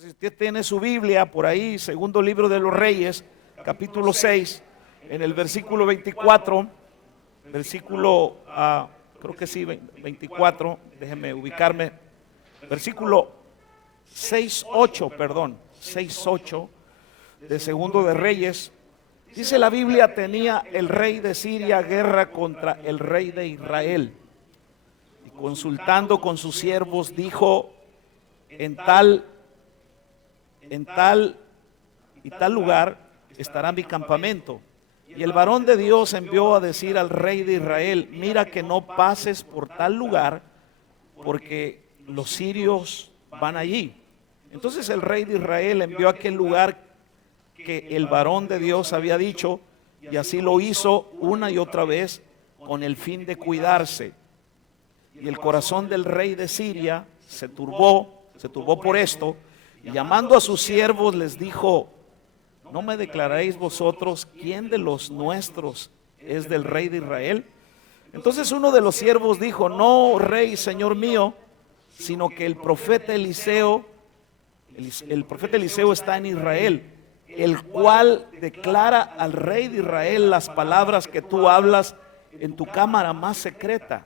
Si usted tiene su Biblia por ahí, segundo libro de los Reyes, capítulo 6, en el versículo 24, creo que sí, 24, déjeme ubicarme, versículo 6:8, perdón, 6:8 de segundo de Reyes. Dice la Biblia: tenía el rey de Siria guerra contra el rey de Israel, y consultando con sus siervos dijo: en tal y tal lugar estará mi campamento. Y el varón de Dios envió a decir al rey de Israel: mira que no pases por tal lugar, porque los sirios van allí. Entonces el rey de Israel envió a aquel lugar que el varón de Dios había dicho, y así lo hizo una y otra vez con el fin de cuidarse. Y el corazón del rey de Siria se turbó por esto, y llamando a sus siervos les dijo: ¿no me declararéis vosotros quién de los nuestros es del rey de Israel? Entonces uno de los siervos dijo: no, rey, señor mío, sino que el profeta Eliseo está en Israel, el cual declara al rey de Israel las palabras que tú hablas en tu cámara más secreta.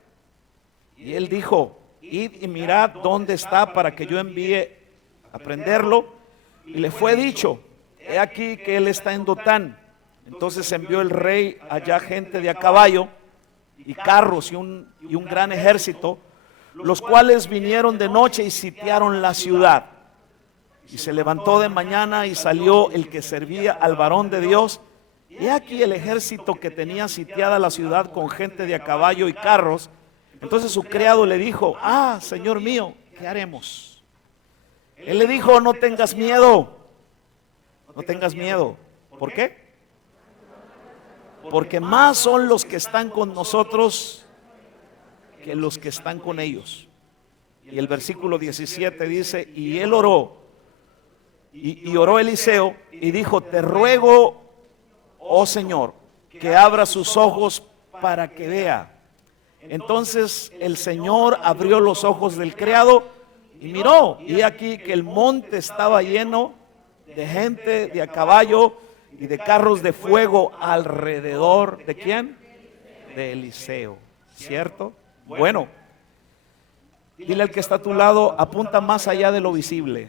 Y él dijo: id y mirad dónde está, para que yo envíe a prenderlo. Y le fue dicho: he aquí que él está en Dotán. Entonces envió el rey allá gente de a caballo y carros y un gran ejército, los cuales vinieron de noche y sitiaron la ciudad. Y se levantó de mañana y salió el que servía al varón de Dios. Y aquí el ejército que tenía sitiada la ciudad con gente de a caballo y carros. Entonces su criado le dijo: ah, señor mío, ¿qué haremos? Él le dijo: no tengas miedo, no tengas miedo. ¿Por qué? Porque más son los que están con nosotros que los que están con ellos. Y el versículo 17 dice: y él oró, y oró Eliseo, y dijo: te ruego, oh Señor, que abra sus ojos para que vea. Entonces el Señor abrió los ojos del criado y miró, y aquí que el monte estaba lleno de gente de a caballo y de carros de fuego alrededor. ¿De quién? De Eliseo, ¿cierto? Bueno, dile al que está a tu lado: apunta más allá de lo visible.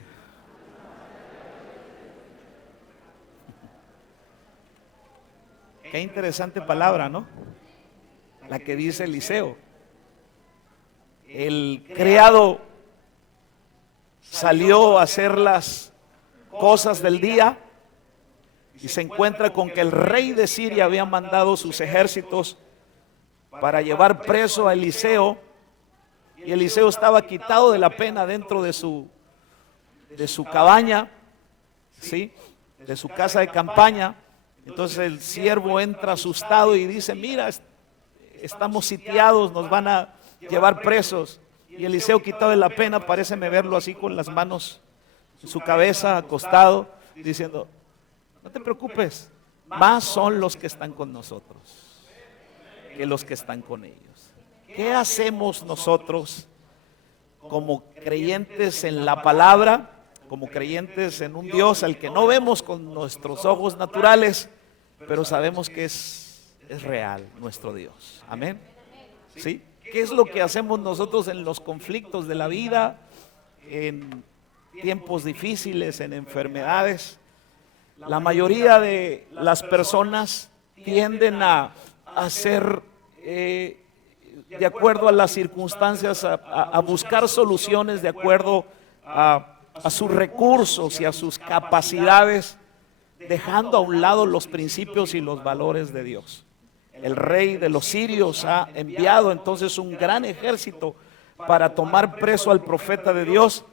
Qué interesante palabra, ¿no? La que dice Eliseo. El criado salió a hacer las cosas del día y se encuentra con que el rey de Siria había mandado sus ejércitos para llevar preso a Eliseo, y Eliseo estaba quitado de la pena dentro de su cabaña, ¿sí? De su casa de campaña. Entonces el siervo entra asustado y dice: mira, estamos sitiados, nos van a llevar presos. Y Eliseo, quitado de la pena, paréceme verlo así con las manos en su cabeza, acostado, diciendo: no te preocupes, más son los que están con nosotros que los que están con ellos. ¿Qué hacemos nosotros como creyentes en la palabra, como creyentes en un Dios al que no vemos con nuestros ojos naturales, pero sabemos que es real nuestro Dios? Amén. ¿Sí? ¿Qué es lo que hacemos nosotros en los conflictos de la vida, en tiempos difíciles, en enfermedades? La mayoría de las personas tienden a hacer, de acuerdo a las circunstancias, a buscar soluciones de acuerdo a sus recursos y a sus capacidades, dejando a un lado los principios y los valores de Dios. El rey de los sirios ha enviado entonces un gran ejército para tomar preso al profeta de Dios,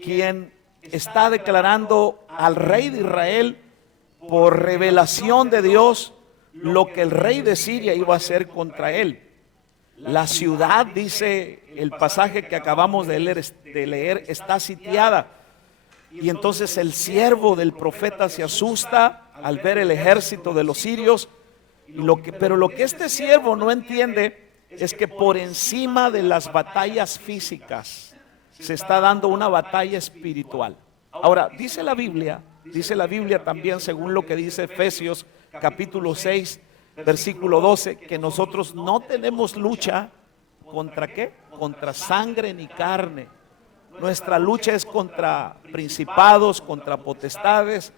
quien está declarando al rey de Israel, por revelación de Dios, lo que el rey de Siria iba a hacer contra él. La ciudad, dice el pasaje que acabamos de leer, está sitiada. Y entonces el siervo del profeta se asusta al ver el ejército de los sirios. Pero lo que este siervo no entiende es que por encima de las batallas físicas se está dando una batalla espiritual. Ahora, dice la Biblia también, según lo que dice Efesios capítulo 6, versículo 12, que nosotros no tenemos lucha contra ¿qué? Contra sangre ni carne. Nuestra lucha es contra principados, contra potestades,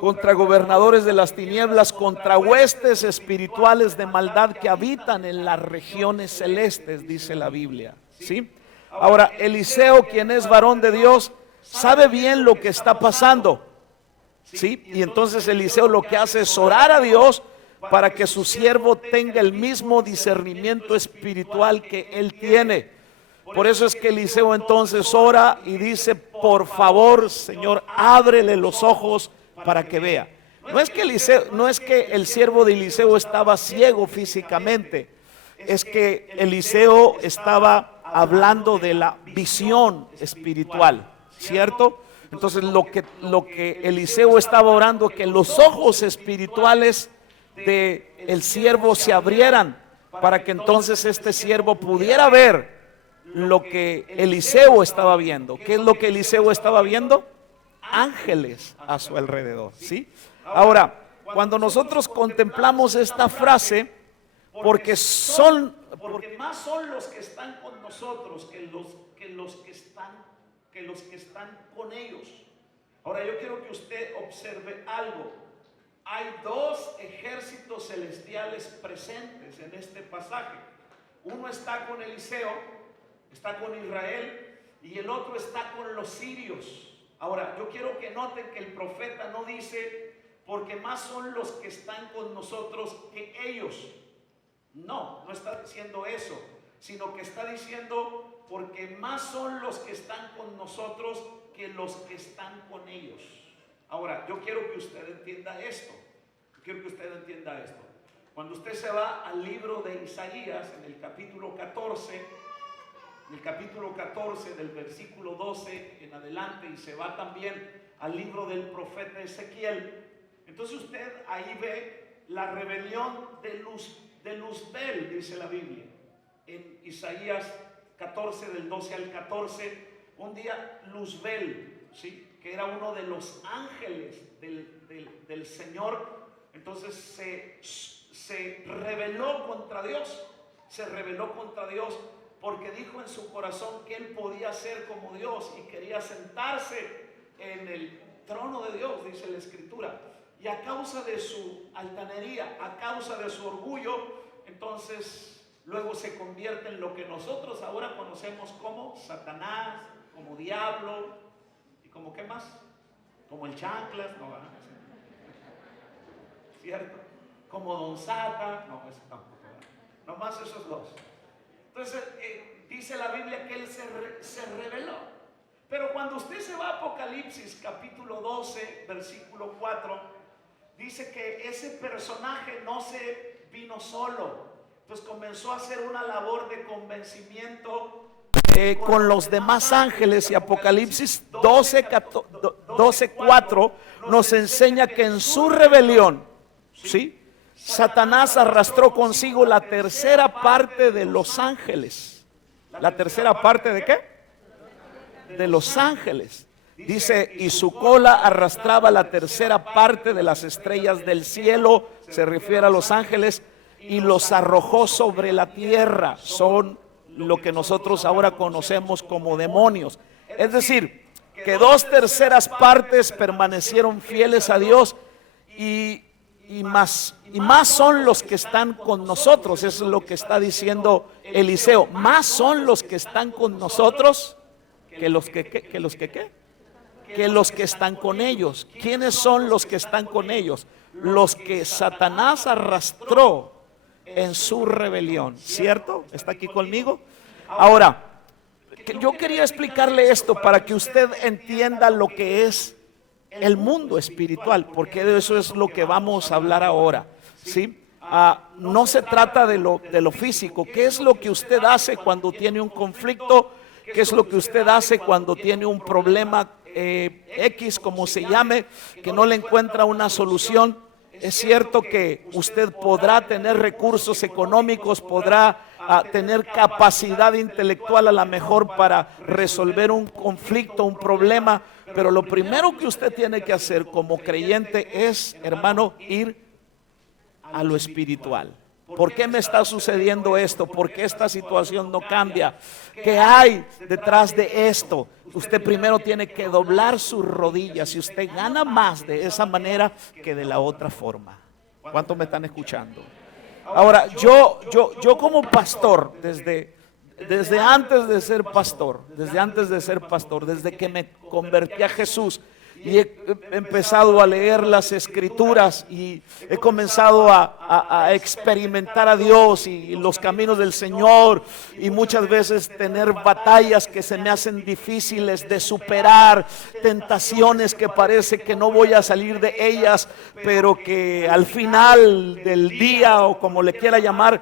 contra gobernadores de las tinieblas, contra huestes espirituales de maldad que habitan en las regiones celestes, dice la Biblia, ¿sí? Ahora, Eliseo, quien es varón de Dios, sabe bien lo que está pasando, ¿sí? Y entonces Eliseo lo que hace es orar a Dios para que su siervo tenga el mismo discernimiento espiritual que él tiene. Por eso es que Eliseo entonces ora y dice: por favor, Señor, ábrele los ojos para que vea. No es que el siervo de Eliseo estaba ciego físicamente, es que Eliseo estaba hablando de la visión espiritual, ¿cierto? Entonces lo que Eliseo estaba orando, que los ojos espirituales de el siervo se abrieran, para que entonces este siervo pudiera ver lo que Eliseo estaba viendo. ¿Qué es lo que Eliseo estaba viendo? Ángeles a su alrededor, ¿sí? Ahora, cuando nosotros contemplamos esta frase, porque más son los que están con nosotros que los que están con ellos. Ahora, yo quiero que usted observe algo. Hay dos ejércitos celestiales presentes en este pasaje. Uno está con Eliseo, está con Israel, y el otro está con los sirios. Ahora, yo quiero que noten que el profeta no dice: porque más son los que están con nosotros que ellos. No está diciendo eso, sino que está diciendo: porque más son los que están con nosotros que los que están con ellos. Ahora, yo quiero que usted entienda esto. Cuando usted se va al libro de Isaías, en el capítulo 14, del versículo 12 en adelante, y se va también al libro del profeta Ezequiel, entonces usted ahí ve la rebelión de Luzbel, dice la Biblia. En Isaías 14, del 12 al 14, un día Luzbel, ¿sí?, que era uno de los ángeles del Señor, entonces se rebeló contra Dios. Porque dijo en su corazón que él podía ser como Dios y quería sentarse en el trono de Dios, dice la Escritura. Y a causa de su altanería, a causa de su orgullo, entonces luego se convierte en lo que nosotros ahora conocemos como Satanás, como diablo, y como ¿qué más? Como el chanclas, no, ¿verdad? ¿Cierto? Como Don Sata, no, ese tampoco, ¿verdad? Nomás esos dos. Entonces dice la Biblia que él se rebeló. Pero cuando usted se va a Apocalipsis capítulo 12, versículo 4, dice que ese personaje no se vino solo, pues comenzó a hacer una labor de convencimiento con los demás ángeles. Y Apocalipsis 12, 4 nos enseña que en su rebelión, ¿sí?, Satanás arrastró consigo la tercera parte de los ángeles. ¿La tercera parte de qué? De los ángeles. Dice: y su cola arrastraba la tercera parte de las estrellas del cielo, se refiere a los ángeles, y los arrojó sobre la tierra. Son lo que nosotros ahora conocemos como demonios. Es decir, que 2/3 partes permanecieron fieles a Dios, y más son los que están con nosotros. Eso es lo que está diciendo Eliseo. Más son los que están con nosotros que los que están con ellos. ¿Quiénes son los que están con ellos? Los que Satanás arrastró en su rebelión, ¿cierto? ¿Está aquí conmigo? Ahora, yo quería explicarle esto para que usted entienda lo que es el mundo espiritual, porque de eso es lo que vamos a hablar ahora, ¿sí? No se trata de lo físico. ¿Qué es lo que usted hace cuando tiene un conflicto? ¿Qué es lo que usted hace cuando tiene un problema X, como se llame, que no le encuentra una solución? Es cierto que usted podrá tener recursos económicos, podrá tener capacidad intelectual a lo mejor para resolver un conflicto, un problema, pero lo primero que usted tiene que hacer como creyente es, hermano, ir a lo espiritual. ¿Por qué me está sucediendo esto? ¿Por qué esta situación no cambia? ¿Qué hay detrás de esto? Usted primero tiene que doblar sus rodillas y usted gana más de esa manera que de la otra forma. ¿Cuántos me están escuchando? Ahora, yo como pastor, desde antes de ser pastor, desde que me convertí a Jesús, y he empezado a leer las escrituras y he comenzado a experimentar a Dios y los caminos del Señor, y muchas veces tener batallas que se me hacen difíciles de superar, tentaciones que parece que no voy a salir de ellas, pero que al final del día, o como le quiera llamar,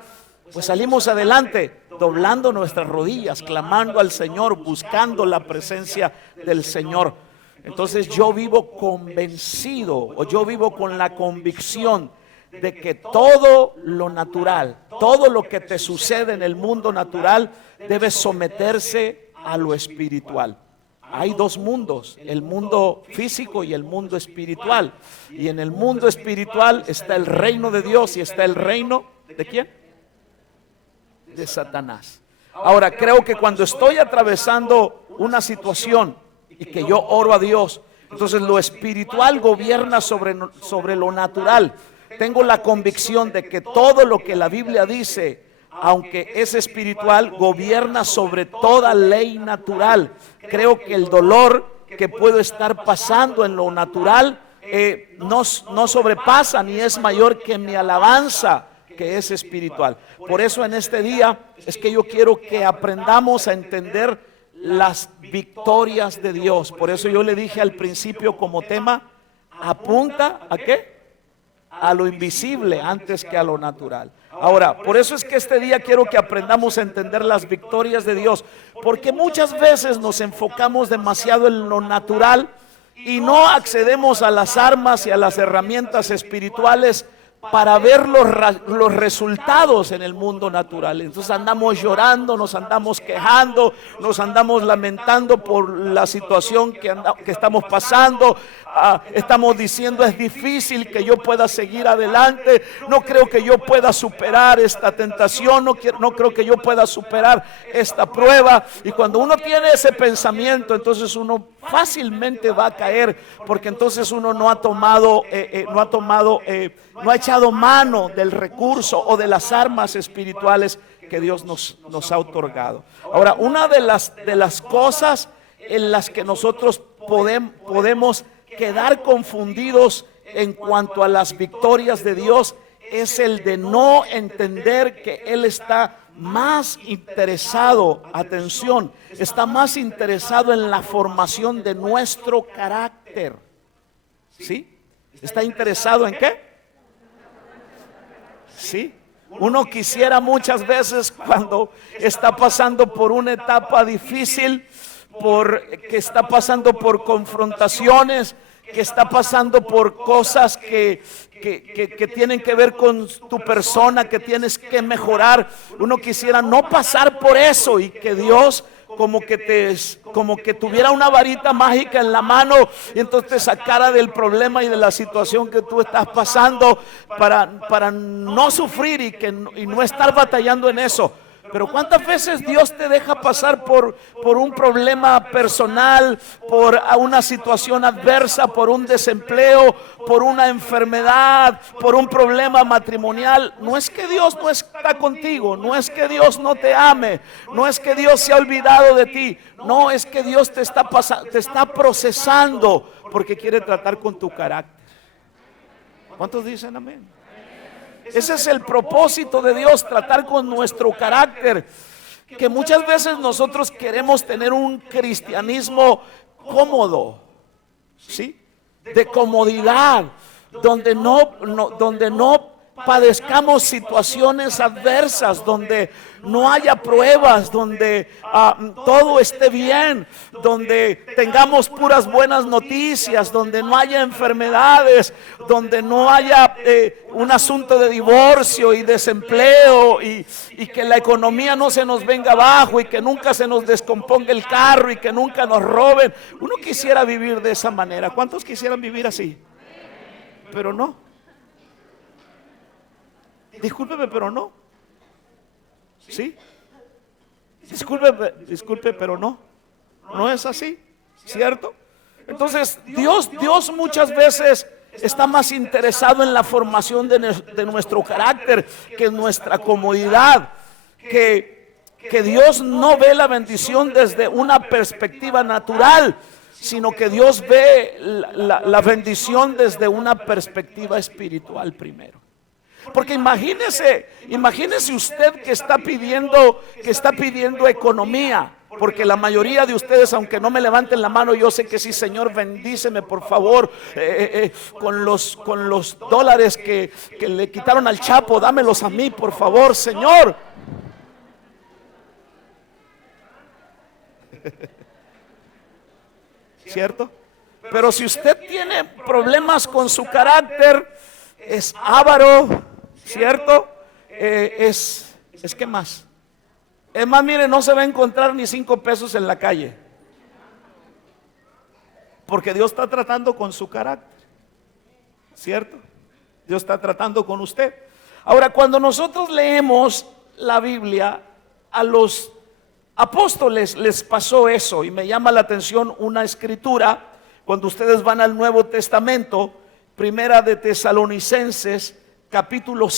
pues salimos adelante, doblando nuestras rodillas, clamando al Señor, buscando la presencia del Señor. Entonces yo vivo convencido, o yo vivo con la convicción de que todo lo natural, todo lo que te sucede en el mundo natural debe someterse a lo espiritual. Hay dos mundos, el mundo físico y el mundo espiritual. Y en el mundo espiritual está el reino de Dios y está el reino ¿de quién? De Satanás. Ahora, creo que cuando estoy atravesando una situación y que yo oro a Dios, entonces lo espiritual gobierna sobre lo natural. Tengo la convicción de que todo lo que la Biblia dice, aunque es espiritual, gobierna sobre toda ley natural. Creo que el dolor que puedo estar pasando en lo natural no sobrepasa ni es mayor que mi alabanza, que es espiritual. Por eso en este día es que yo quiero que aprendamos a entender las victorias de Dios. Por eso yo le dije al principio como tema, apunta ¿a qué? A lo invisible antes que a lo natural. Ahora, por eso es que este día quiero que aprendamos a entender las victorias de Dios, porque muchas veces nos enfocamos demasiado en lo natural y no accedemos a las armas y a las herramientas espirituales para ver los resultados en el mundo natural. Entonces andamos llorando, nos andamos quejando, nos andamos lamentando por la situación que estamos pasando. Estamos diciendo, es difícil que yo pueda seguir adelante, no creo que yo pueda superar esta tentación, no creo que yo pueda superar esta prueba. Y cuando uno tiene ese pensamiento, entonces uno fácilmente va a caer, porque entonces uno no ha echado mano del recurso o de las armas espirituales que Dios nos ha otorgado. Ahora, una de las cosas en las que nosotros podemos quedar confundidos en cuanto a las victorias de Dios es el de no entender que Él está más interesado, atención, está más interesado en la formación de nuestro carácter. ¿Sí? ¿Está interesado en qué? Sí. Uno quisiera muchas veces, cuando está pasando por una etapa difícil, que está pasando por confrontaciones, que está pasando por cosas que tienen que ver con tu persona, que tienes que mejorar, uno quisiera no pasar por eso y que Dios como que tuviera una varita mágica en la mano y entonces te sacara del problema y de la situación que tú estás pasando para no sufrir y no estar batallando en eso. Pero ¿cuántas veces Dios te deja pasar por un problema personal, por una situación adversa, por un desempleo, por una enfermedad, por un problema matrimonial? No es que Dios no está contigo, no es que Dios no te ame, no es que Dios se ha olvidado de ti, no, es que Dios te está procesando porque quiere tratar con tu carácter. ¿Cuántos dicen amén? Ese es el propósito de Dios, tratar con nuestro carácter. Que muchas veces nosotros queremos tener un cristianismo cómodo, ¿sí? De comodidad, donde no padezcamos situaciones adversas, donde no haya pruebas, donde todo esté bien, donde tengamos puras buenas noticias, donde no haya enfermedades, donde no haya un asunto de divorcio y desempleo, y que la economía no se nos venga abajo, y que nunca se nos descomponga el carro, y que nunca nos roben. Uno quisiera vivir de esa manera. ¿Cuántos quisieran vivir así? Pero no. Discúlpeme, pero no. ¿Sí? Disculpe, pero no. No es así, ¿cierto? Entonces, Dios muchas veces está más interesado en la formación de nuestro carácter que en nuestra comodidad. Que Dios no ve la bendición desde una perspectiva natural, sino que Dios ve la bendición desde una perspectiva espiritual primero. Porque imagínese usted que está pidiendo economía. Porque la mayoría de ustedes, aunque no me levanten la mano, yo sé que sí. Señor, bendíceme por favor, con los dólares que le quitaron al Chapo, dámelos a mí por favor, Señor. ¿Cierto? Pero si usted tiene problemas con su carácter, es avaro, ¿cierto? Es ¿qué más? Es más, mire, no se va a encontrar ni 5 pesos en la calle, porque Dios está tratando con su carácter, ¿cierto? Dios está tratando con usted. Ahora, cuando nosotros leemos la Biblia, a los apóstoles les pasó eso, y me llama la atención una escritura. Cuando ustedes van al Nuevo Testamento, Primera de Tesalonicenses, capítulo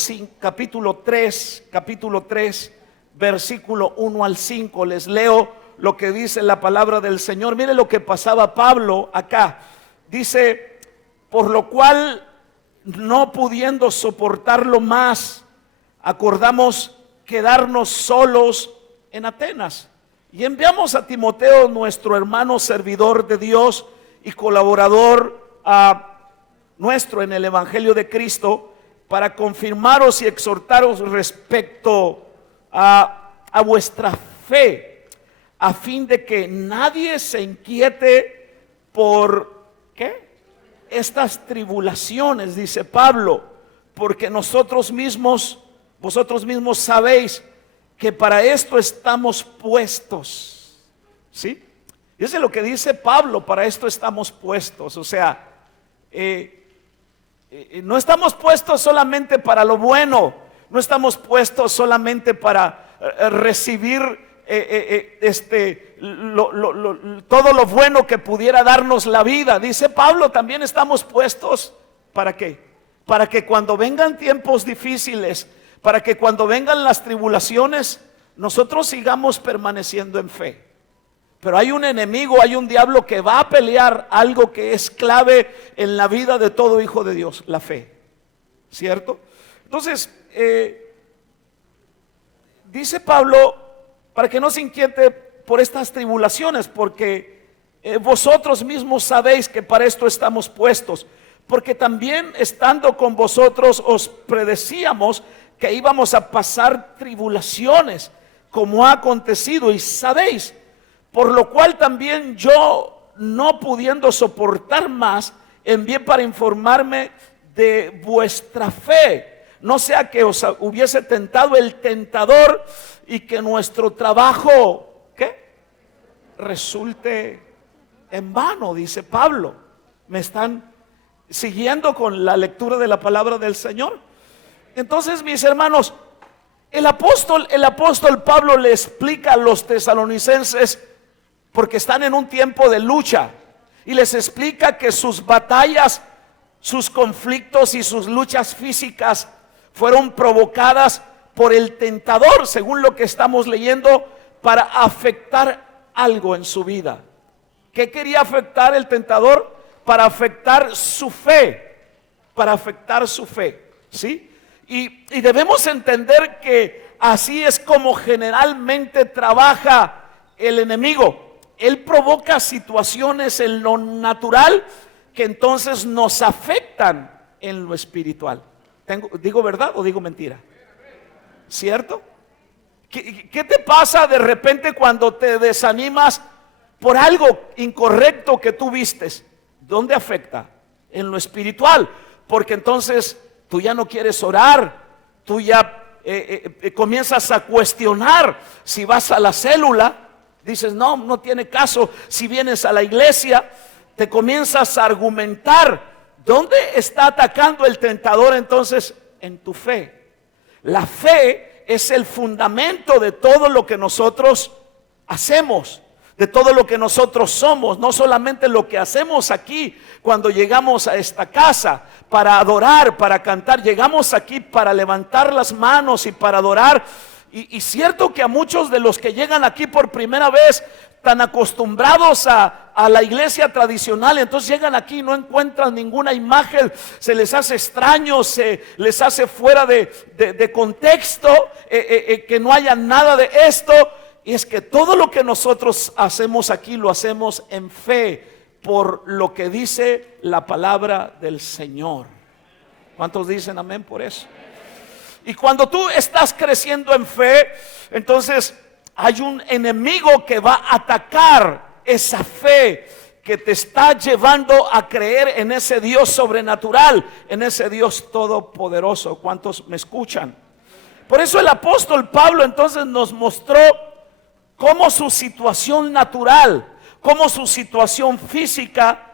3, versículo 1 al 5, les leo lo que dice la palabra del Señor. Mire lo que pasaba Pablo acá. Dice: por lo cual, no pudiendo soportarlo más, acordamos quedarnos solos en Atenas, y enviamos a Timoteo, nuestro hermano servidor de Dios y colaborador nuestro en el Evangelio de Cristo, para confirmaros y exhortaros respecto a vuestra fe, a fin de que nadie se inquiete por ¿qué? Estas tribulaciones, dice Pablo, porque vosotros mismos sabéis que para esto estamos puestos. ¿Sí? Y eso es lo que dice Pablo: para esto estamos puestos. O sea, no estamos puestos solamente para lo bueno, no estamos puestos solamente para recibir todo lo bueno que pudiera darnos la vida. Dice Pablo, también estamos puestos ¿para qué? Para que cuando vengan tiempos difíciles, para que cuando vengan las tribulaciones, nosotros sigamos permaneciendo en fe. Pero hay un enemigo, hay un diablo que va a pelear algo que es clave en la vida de todo hijo de Dios: la fe, ¿cierto? Entonces, dice Pablo, para que no se inquiete por estas tribulaciones, porque vosotros mismos sabéis que para esto estamos puestos, porque también estando con vosotros os predecíamos que íbamos a pasar tribulaciones, como ha acontecido, y sabéis. Por lo cual también yo, no pudiendo soportar más, envié para informarme de vuestra fe, no sea que os hubiese tentado el tentador y que nuestro trabajo ¿qué? Resulte en vano, dice Pablo. ¿Me están siguiendo con la lectura de la palabra del Señor? Entonces, mis hermanos, el apóstol Pablo le explica a los tesalonicenses, porque están en un tiempo de lucha, y les explica que sus batallas, sus conflictos y sus luchas físicas fueron provocadas por el tentador, según lo que estamos leyendo, para afectar algo en su vida. ¿Qué quería afectar el tentador? Para afectar su fe, ¿sí? Y debemos entender que así es como generalmente trabaja el enemigo. Él provoca situaciones en lo natural que entonces nos afectan en lo espiritual. ¿Digo verdad o digo mentira? ¿Cierto? ¿Qué te pasa de repente cuando te desanimas por algo incorrecto que tú vistes? ¿Dónde afecta? En lo espiritual. Porque entonces tú ya no quieres orar, tú ya comienzas a cuestionar si vas a la célula. Dices, no tiene caso. Si vienes a la iglesia, te comienzas a argumentar. ¿Dónde está atacando el tentador entonces? En tu fe. La fe es el fundamento de todo lo que nosotros hacemos, de todo lo que nosotros somos. No solamente lo que hacemos aquí cuando llegamos a esta casa para adorar, para cantar. Llegamos aquí para levantar las manos y para adorar. Y cierto que a muchos de los que llegan aquí por primera vez, tan acostumbrados a la iglesia tradicional, entonces llegan aquí y no encuentran ninguna imagen, se les hace extraño, se les hace fuera de contexto, que no haya nada de esto. Y es que todo lo que nosotros hacemos aquí lo hacemos en fe, por lo que dice la palabra del Señor. ¿Cuántos dicen amén por eso? Y cuando tú estás creciendo en fe, entonces hay un enemigo que va a atacar esa fe que te está llevando a creer en ese Dios sobrenatural, en ese Dios todopoderoso. ¿Cuántos me escuchan? Por eso el apóstol Pablo entonces nos mostró cómo su situación natural, cómo su situación física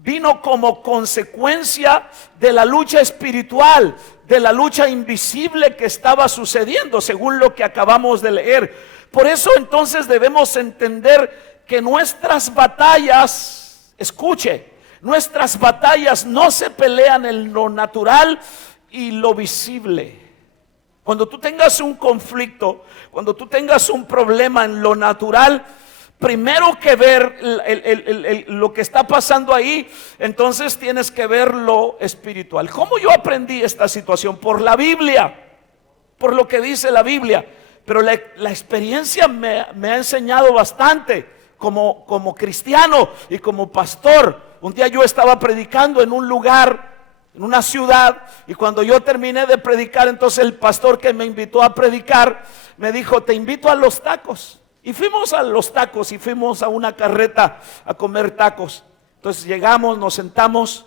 vino como consecuencia de la lucha espiritual, de la lucha invisible que estaba sucediendo, según lo que acabamos de leer. Por eso entonces debemos entender que nuestras batallas, escuche, nuestras batallas no se pelean en lo natural y lo visible. Cuando tú tengas un conflicto, cuando tú tengas un problema en lo natural, primero que ver lo que está pasando ahí, entonces tienes que ver lo espiritual. ¿Cómo yo aprendí esta situación? Por la Biblia, por lo que dice la Biblia. Pero la experiencia me ha enseñado bastante como cristiano y como pastor. Un día yo estaba predicando en un lugar, en una ciudad, y cuando yo terminé de predicar, entonces el pastor que me invitó a predicar me dijo, te invito a los tacos. Y fuimos a los tacos y fuimos a una carreta a comer tacos. Entonces llegamos, nos sentamos,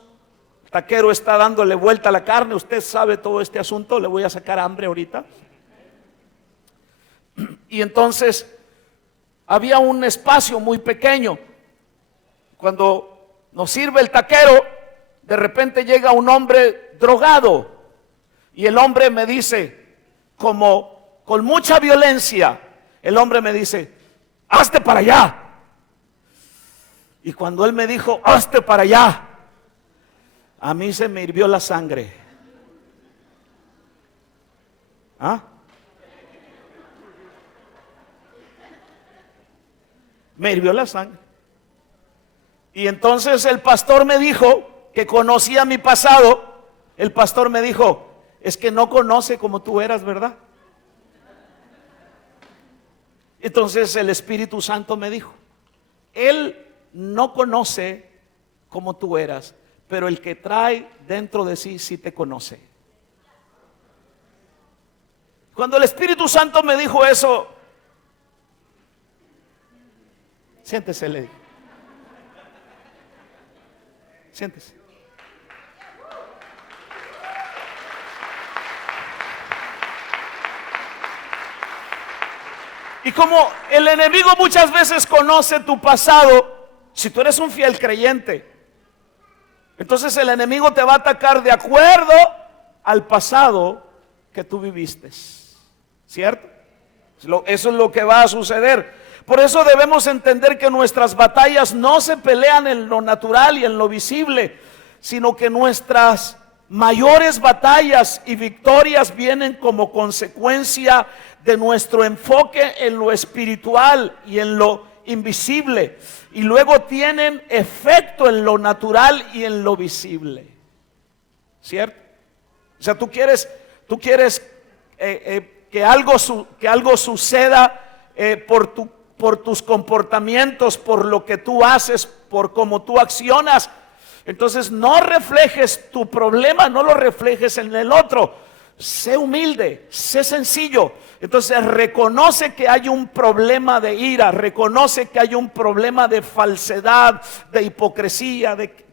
el taquero está dándole vuelta a la carne. Usted sabe todo este asunto, le voy a sacar hambre ahorita. Y entonces había un espacio muy pequeño. Cuando nos sirve el taquero, de repente llega un hombre drogado. Y el hombre me dice, como con mucha violencia, el hombre me dice, hazte para allá. Y cuando él me dijo, hazte para allá, a mí se me hirvió la sangre. ¿Ah? Me hirvió la sangre. Y entonces el pastor me dijo, que conocía mi pasado, el pastor me dijo, es que no conoce como tú eras, ¿verdad? Entonces el Espíritu Santo me dijo, Él no conoce como tú eras, pero el que trae dentro de sí te conoce. Cuando el Espíritu Santo me dijo eso, siéntese, le dije. Siéntese. Y como el enemigo muchas veces conoce tu pasado, si tú eres un fiel creyente, entonces el enemigo te va a atacar de acuerdo al pasado que tú viviste. ¿Cierto? Eso es lo que va a suceder. Por eso debemos entender que nuestras batallas no se pelean en lo natural y en lo visible, sino que nuestras mayores batallas y victorias vienen como consecuencia de nuestro enfoque en lo espiritual y en lo invisible, y luego tienen efecto en lo natural y en lo visible. ¿Cierto? O sea, tú quieres que algo suceda por tus comportamientos, por lo que tú haces, por cómo tú accionas. Entonces no reflejes tu problema, no lo reflejes en el otro. Sé humilde, sé sencillo. Entonces reconoce que hay un problema de ira, reconoce que hay un problema de falsedad, de hipocresía, de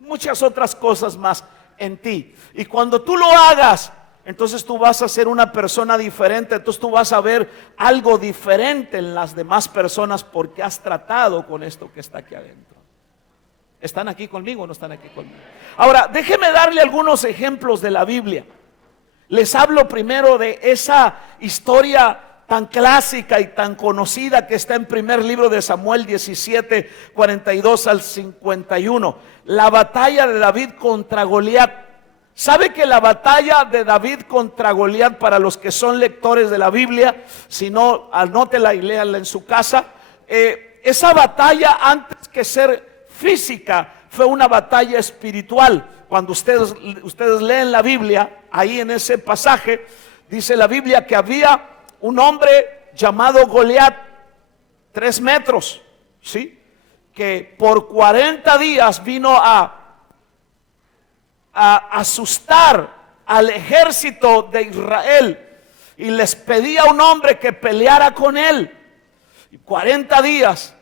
muchas otras cosas más en ti. Y cuando tú lo hagas, entonces tú vas a ser una persona diferente. Entonces tú vas a ver algo diferente en las demás personas porque has tratado con esto que está aquí adentro. ¿Están aquí conmigo o no están aquí conmigo? Ahora, déjeme darle algunos ejemplos de la Biblia. Les hablo primero de esa historia tan clásica y tan conocida que está en primer libro de Samuel 17, 42 al 51. La batalla de David contra Goliat. ¿Sabe que la batalla de David contra Goliat, para los que son lectores de la Biblia, si no, anótela y léanla en su casa, esa batalla, antes que ser física, fue una batalla espiritual? Cuando ustedes leen la Biblia, ahí en ese pasaje, dice la Biblia que había un hombre llamado Goliat, 3 metros, ¿sí? Que por 40 días vino a asustar al ejército de Israel y les pedía a un hombre que peleara con él. Y 40 días,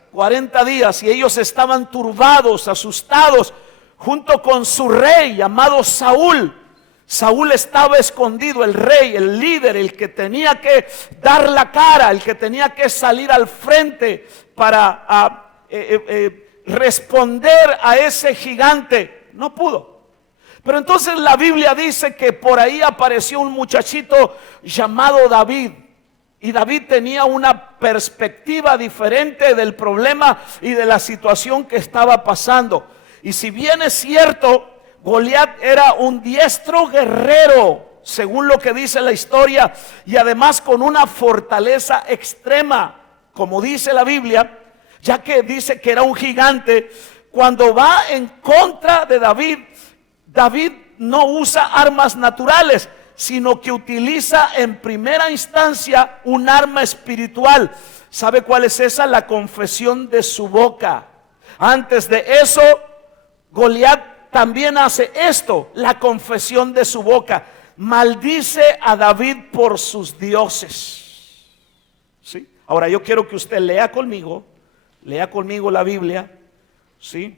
y ellos estaban turbados, asustados, junto con su rey llamado Saúl. Saúl estaba escondido, el rey, el líder, el que tenía que dar la cara, el que tenía que salir al frente para responder a ese gigante. No pudo. Pero entonces la Biblia dice que por ahí apareció un muchachito llamado David. Y David tenía una perspectiva diferente del problema y de la situación que estaba pasando. Y si bien es cierto, Goliat era un diestro guerrero, según lo que dice la historia, y además con una fortaleza extrema, como dice la Biblia, ya que dice que era un gigante. Cuando va en contra de David, David no usa armas naturales, sino que utiliza en primera instancia un arma espiritual. ¿Sabe cuál es esa? La confesión de su boca. Antes de eso, Goliat también hace esto, la confesión de su boca. Maldice a David por sus dioses. ¿Sí? Ahora yo quiero que usted lea conmigo la Biblia. ¿Sí?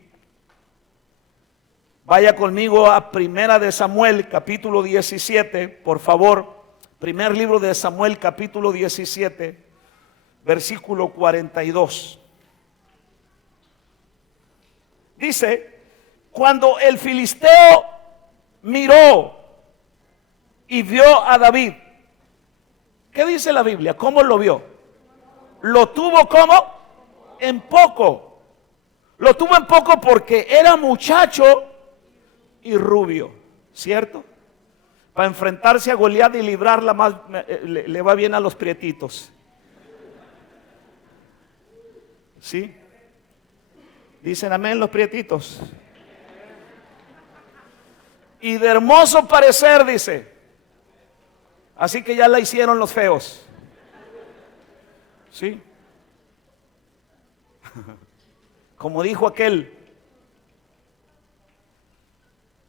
Vaya conmigo a Primera de Samuel, capítulo 17, por favor. Primer libro de Samuel, capítulo 17, versículo 42. Dice: cuando el filisteo miró y vio a David, ¿qué dice la Biblia? ¿Cómo lo vio? Lo tuvo como en poco. Lo tuvo en poco porque era muchacho y rubio, ¿cierto? Para enfrentarse a Goliat y librarla más, le va bien a los prietitos. ¿Sí? Dicen amén los prietitos. Y de hermoso parecer, dice. Así que ya la hicieron los feos. ¿Sí? Como dijo aquel.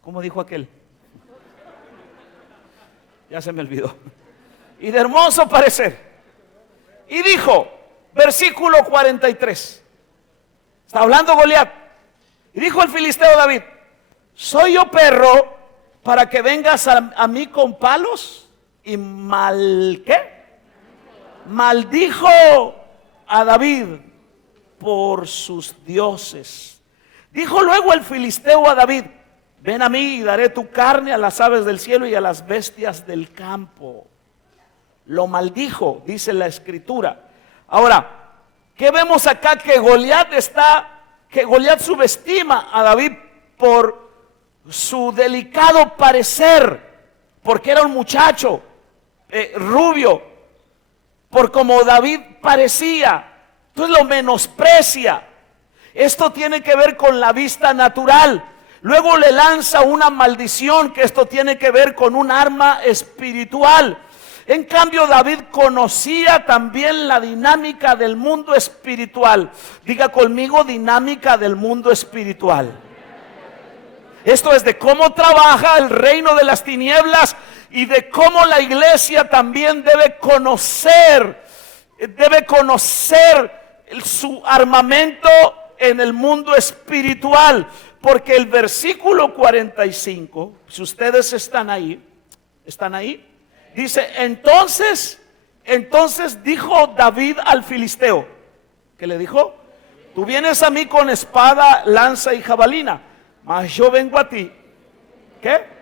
¿Cómo dijo aquel? Ya se me olvidó. Y de hermoso parecer. Y dijo, versículo 43. Está hablando Goliat. Y dijo el filisteo David: ¿soy yo perro para que vengas a mí con palos? Y maldijo a David por sus dioses. Dijo luego el filisteo a David: ven a mí y daré tu carne a las aves del cielo y a las bestias del campo. Lo maldijo, dice la escritura. Ahora, ¿qué vemos acá? Que Goliat subestima a David por su delicado parecer, porque era un muchacho rubio, por como David parecía. Entonces lo menosprecia. Esto tiene que ver con la vista natural. Luego le lanza una maldición, que esto tiene que ver con un arma espiritual. En cambio, David conocía también la dinámica del mundo espiritual. Diga conmigo, dinámica del mundo espiritual. Esto es de cómo trabaja el reino de las tinieblas y de cómo la iglesia también debe conocer su armamento en el mundo espiritual. Porque el versículo 45, si ustedes están ahí, dice, entonces dijo David al filisteo, ¿qué le dijo? Tú vienes a mí con espada, lanza y jabalina, mas yo vengo a ti. ¿Qué?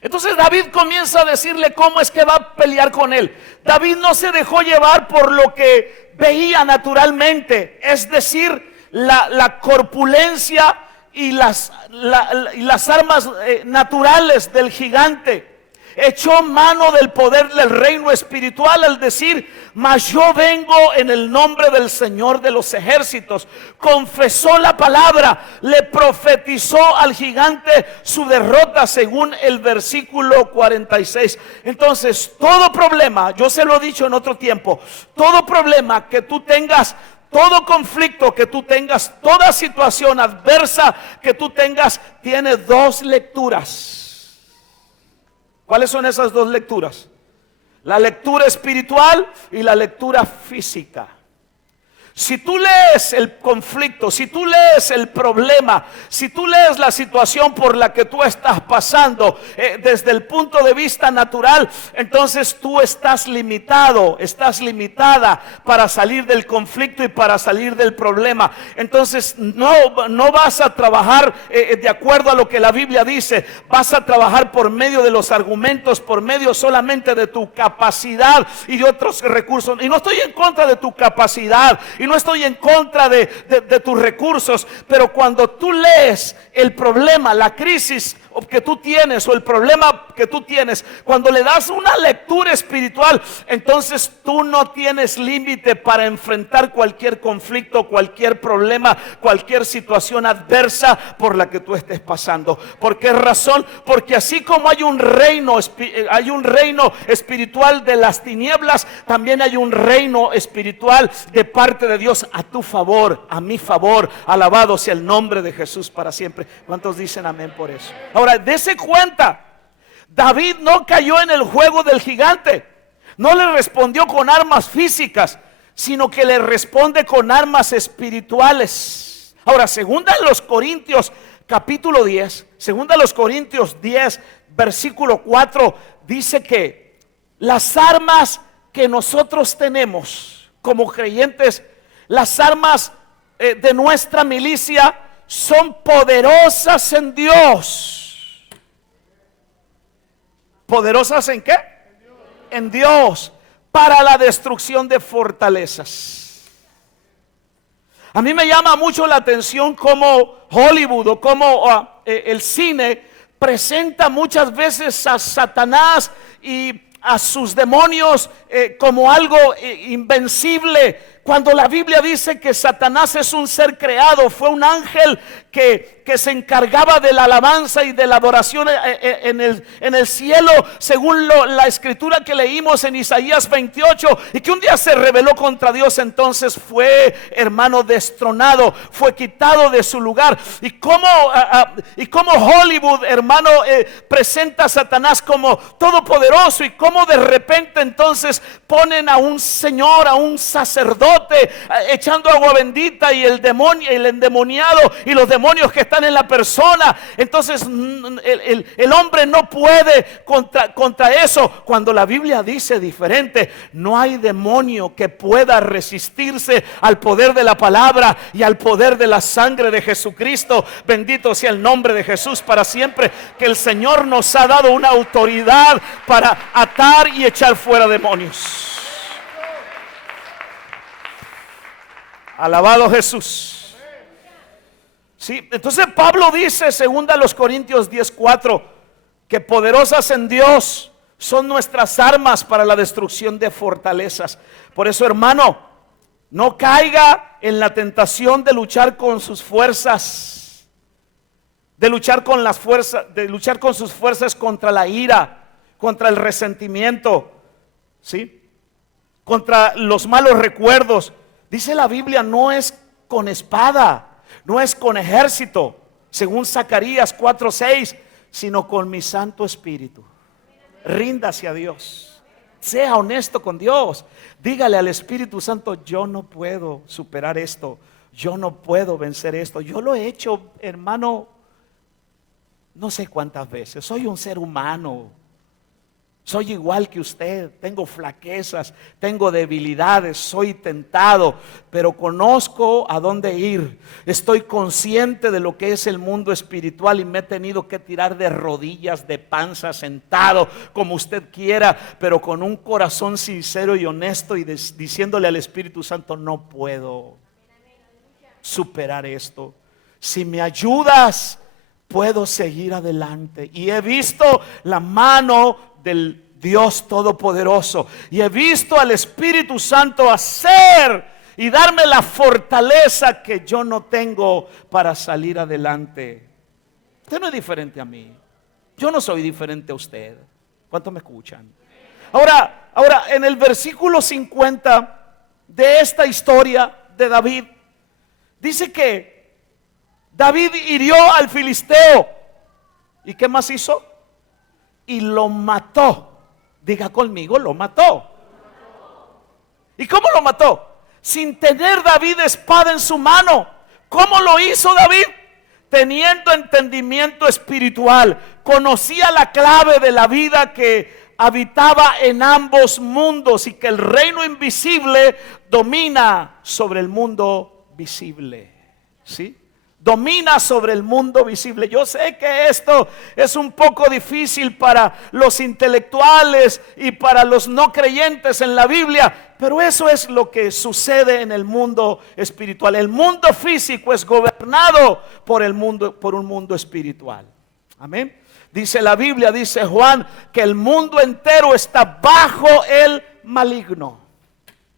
Entonces David comienza a decirle cómo es que va a pelear con él. David no se dejó llevar por lo que veía naturalmente, es decir, la corpulencia y las armas naturales del gigante. Echó mano del poder del reino espiritual al decir, mas yo vengo en el nombre del Señor de los ejércitos. Confesó la palabra, le profetizó al gigante su derrota según el versículo 46. Entonces, todo problema, yo se lo he dicho en otro tiempo, todo problema que tú tengas, todo conflicto que tú tengas, toda situación adversa que tú tengas, tiene dos lecturas. ¿Cuáles son esas dos lecturas? La lectura espiritual y la lectura física. Si tú lees el conflicto, si tú lees el problema, si tú lees la situación por la que tú estás pasando desde el punto de vista natural, entonces tú estás limitado, estás limitada para salir del conflicto y para salir del problema. Entonces no vas a trabajar de acuerdo a lo que la Biblia dice, vas a trabajar por medio de los argumentos, por medio solamente de tu capacidad y de otros recursos. Y no estoy en contra de tu capacidad y no estoy en contra de tus recursos, pero cuando tú lees el problema, la crisis que tú tienes o el problema que tú tienes, cuando le das una lectura espiritual, entonces tú no tienes límite para enfrentar cualquier conflicto, cualquier problema, cualquier situación adversa por la que tú estés pasando. ¿Por qué razón? Porque así como hay un reino espiritual de las tinieblas, también hay un reino espiritual de parte de Dios a tu favor, a mi favor. Alabado sea el nombre de Jesús para siempre. ¿Cuántos dicen amén por eso? Ahora, dese cuenta, David no cayó en el juego del gigante, no le respondió con armas físicas, sino que le responde con armas espirituales. Ahora, segunda a los Corintios capítulo 10, segunda a los Corintios 10 versículo 4, dice que las armas que nosotros tenemos como creyentes, las armas de nuestra milicia son poderosas en Dios. ¿Poderosas en qué? En Dios, para la destrucción de fortalezas. A mí me llama mucho la atención cómo Hollywood o cómo el cine presenta muchas veces a Satanás y a sus demonios como algo invencible, cuando la Biblia dice que Satanás es un ser creado, fue un ángel que se encargaba de la alabanza y de la adoración en el cielo, según la escritura que leímos en Isaías 28, y que un día se rebeló contra Dios. Entonces fue, hermano, destronado, fue quitado de su lugar. Y como Hollywood, hermano, presenta a Satanás como todopoderoso, y como de repente entonces ponen a un señor, a un sacerdote echando agua bendita, y el demonio, el endemoniado y los demonios que están en la persona. Entonces el hombre no puede contra eso, cuando la Biblia dice diferente. No hay demonio que pueda resistirse al poder de la palabra y al poder de la sangre de Jesucristo. Bendito sea el nombre de Jesús para siempre, que el Señor nos ha dado una autoridad para atar y echar fuera demonios. Alabado Jesús. Sí, entonces Pablo dice, segunda a los Corintios 10:4, que poderosas en Dios son nuestras armas para la destrucción de fortalezas. Por eso, hermano, no caiga en la tentación de luchar con sus fuerzas, de luchar con sus fuerzas contra la ira, contra el resentimiento, ¿sí? contra los malos recuerdos. Dice la Biblia, no es con espada, no es con ejército, según Zacarías 4:6, sino con mi Santo Espíritu. Ríndase a Dios, sea honesto con Dios, dígale al Espíritu Santo: yo no puedo superar esto, yo no puedo vencer esto. Yo lo he hecho, hermano, no sé cuántas veces. Soy un ser humano, soy igual que usted, tengo flaquezas, tengo debilidades, soy tentado, pero conozco a dónde ir. Estoy consciente de lo que es el mundo espiritual y me he tenido que tirar de rodillas, de panza, sentado, como usted quiera, pero con un corazón sincero y honesto y diciéndole al Espíritu Santo: no puedo superar esto. Si me ayudas, puedo seguir adelante. Y he visto la mano del Dios Todopoderoso, y he visto al Espíritu Santo hacer y darme la fortaleza que yo no tengo para salir adelante. Usted no es diferente a mí, yo no soy diferente a usted. ¿Cuántos me escuchan? Ahora en el versículo 50 de esta historia de David, dice que David hirió al filisteo. ¿Y qué más hizo? Y lo mató. Diga conmigo: lo mató. ¿Y cómo lo mató? Sin tener David espada en su mano. ¿Cómo lo hizo David? Teniendo entendimiento espiritual. Conocía la clave de la vida, que habitaba en ambos mundos y que el reino invisible domina sobre el mundo visible. ¿Sí? Domina sobre el mundo visible. Yo sé que esto es un poco difícil para los intelectuales y para los no creyentes en la Biblia, pero eso es lo que sucede en el mundo espiritual. El mundo físico es gobernado por un mundo espiritual. Amén. Dice la Biblia, dice Juan, que el mundo entero está bajo el maligno.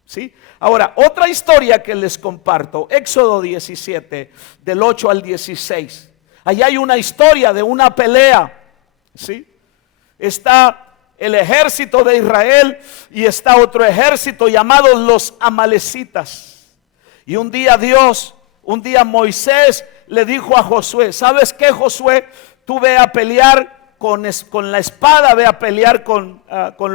¿Sí? Ahora, otra historia que les comparto, Éxodo 17, del 8 al 16. Allá hay una historia de una pelea. ¿Sí? Está el ejército de Israel y está otro ejército llamados los amalecitas. Y un día Moisés le dijo a Josué: ¿sabes qué, Josué? Tú ve a pelear con la espada, ve a pelear con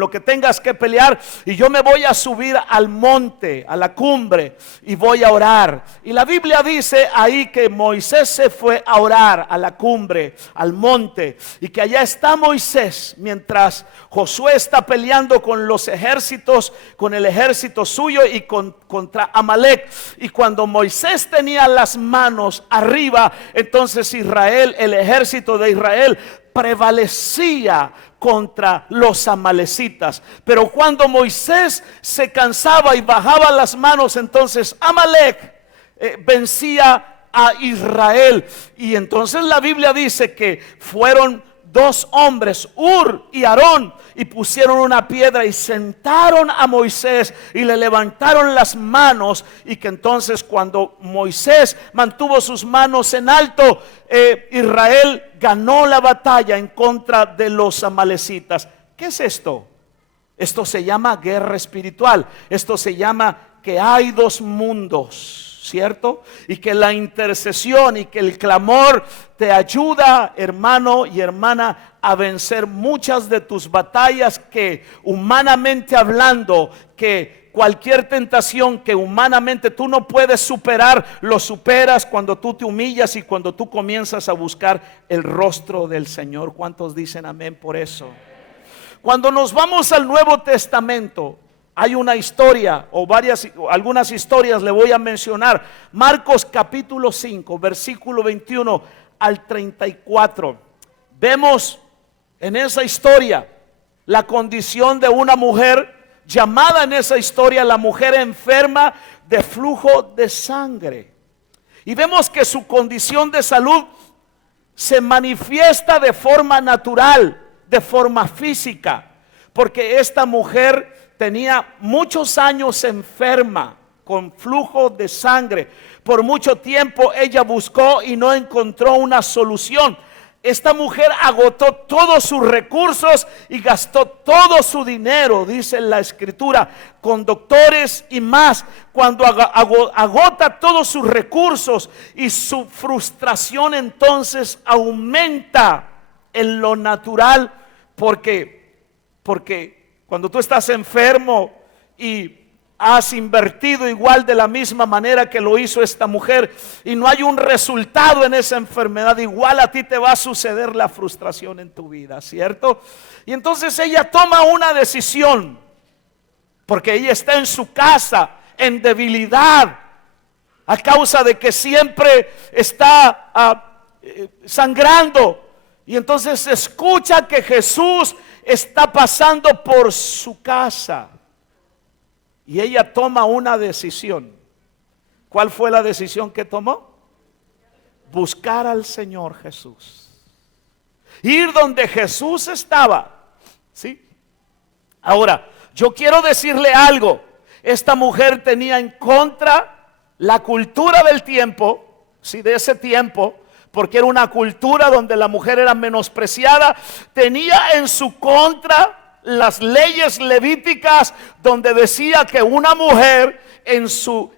lo que tengas que pelear, y yo me voy a subir al monte, a la cumbre, y voy a orar. Y la Biblia dice ahí que Moisés se fue a orar a la cumbre, al monte, y que allá está Moisés mientras Josué está peleando con los ejércitos, con el ejército suyo y contra Amalek. Y cuando Moisés tenía las manos arriba, entonces Israel, el ejército de Israel, prevalecía contra los amalecitas. Pero cuando Moisés se cansaba y bajaba las manos, entonces Amalek vencía a Israel. Y entonces la Biblia dice que fueron dos hombres, Hur y Aarón, y pusieron una piedra y sentaron a Moisés y le levantaron las manos, y que entonces cuando Moisés mantuvo sus manos en alto, Israel ganó la batalla en contra de los amalecitas. ¿Qué es esto? Esto se llama guerra espiritual. Esto se llama que hay dos mundos, ¿cierto? Y que la intercesión y que el clamor te ayuda, hermano y hermana, a vencer muchas de tus batallas que humanamente hablando, que cualquier tentación que humanamente tú no puedes superar, lo superas cuando tú te humillas y cuando tú comienzas a buscar el rostro del Señor. ¿Cuántos dicen amén por eso? Cuando nos vamos al Nuevo Testamento, hay una historia algunas historias le voy a mencionar. Marcos capítulo 5, versículo 21 al 34. Vemos en esa historia la condición de una mujer llamada en esa historia la mujer enferma de flujo de sangre. Y vemos que su condición de salud se manifiesta de forma natural, de forma física, porque esta mujer tenía muchos años enferma con flujo de sangre. Por mucho tiempo ella buscó y no encontró una solución. esta mujer agotó todos sus recursos y gastó todo su dinero, dice la escritura, con doctores y más. Cuando agota todos sus recursos y su frustración entonces aumenta en lo natural, porque cuando tú estás enfermo y has invertido igual de la misma manera que lo hizo esta mujer y no hay un resultado en esa enfermedad, igual a ti te va a suceder la frustración en tu vida, ¿cierto? Y entonces ella toma una decisión, porque ella está en su casa en debilidad a causa de que siempre está sangrando, y entonces escucha que Jesús está pasando por su casa. Y ella toma una decisión. ¿Cuál fue la decisión que tomó? Buscar al Señor Jesús. Ir donde Jesús estaba. ¿Sí? Ahora, yo quiero decirle algo. Esta mujer tenía en contra la cultura del tiempo, ¿sí? De ese tiempo, porque era una cultura donde la mujer era menospreciada. Tenía en su contra las leyes levíticas, donde decía que una mujer en su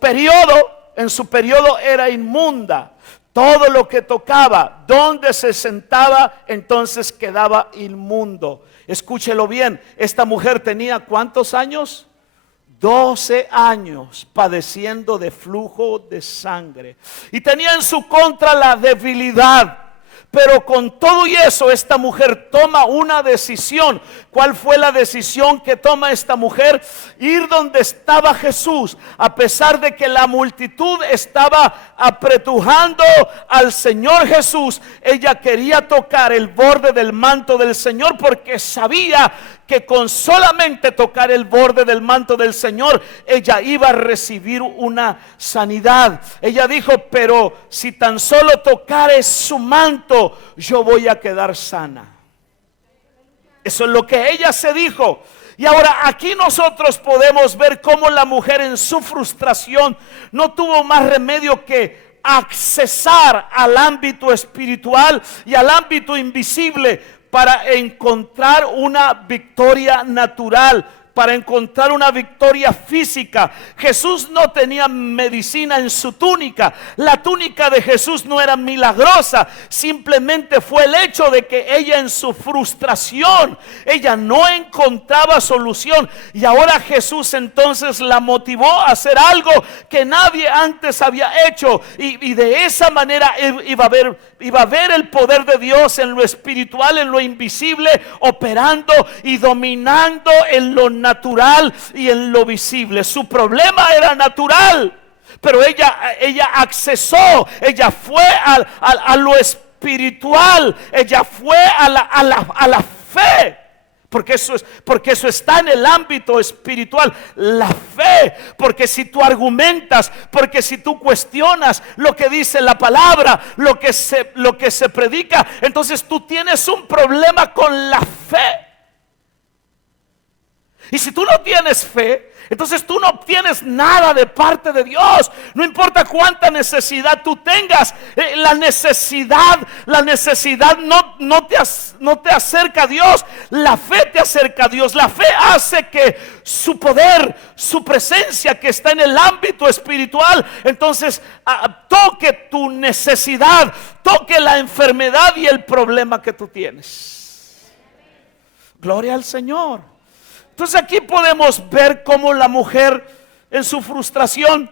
periodo era inmunda. Todo lo que tocaba, donde se sentaba, entonces quedaba inmundo. Escúchelo bien, esta mujer tenía ¿cuántos años? 12 años padeciendo de flujo de sangre. Y tenía en su contra la debilidad. Pero con todo y eso, esta mujer toma una decisión. ¿Cuál fue la decisión que toma esta mujer? Ir donde estaba Jesús, a pesar de que la multitud estaba apretujando al Señor Jesús. Ella quería tocar el borde del manto del Señor, porque sabía que con solamente tocar el borde del manto del Señor, ella iba a recibir una sanidad. Ella dijo: pero si tan solo tocare su manto, yo voy a quedar sana. Eso es lo que ella se dijo. Y ahora aquí nosotros podemos ver cómo la mujer en su frustración no tuvo más remedio que accesar al ámbito espiritual y al ámbito invisible para encontrar una victoria natural, para encontrar una victoria física. Jesús no tenía medicina en su túnica. La túnica de Jesús no era milagrosa. Simplemente fue el hecho de que ella en su frustración, ella no encontraba solución. Y ahora Jesús entonces la motivó a hacer algo que nadie antes había hecho. Y de esa manera iba a ver el poder de Dios en lo espiritual, en lo invisible, operando y dominando en lo natural y en lo visible. Su problema era natural, pero ella accesó, ella fue a lo espiritual, ella fue a la fe. Porque eso está en el ámbito espiritual, la fe. Porque si tú argumentas, porque si tú cuestionas lo que dice la palabra, lo que se predica, entonces tú tienes un problema con la fe. Y si tú no tienes fe, entonces tú no obtienes nada de parte de Dios. No importa cuánta necesidad tú tengas, la necesidad no te acerca a Dios. La fe te acerca a Dios. La fe hace que su poder, su presencia que está en el ámbito espiritual, entonces toque tu necesidad, toque la enfermedad y el problema que tú tienes. Gloria al Señor. Entonces aquí podemos ver cómo la mujer en su frustración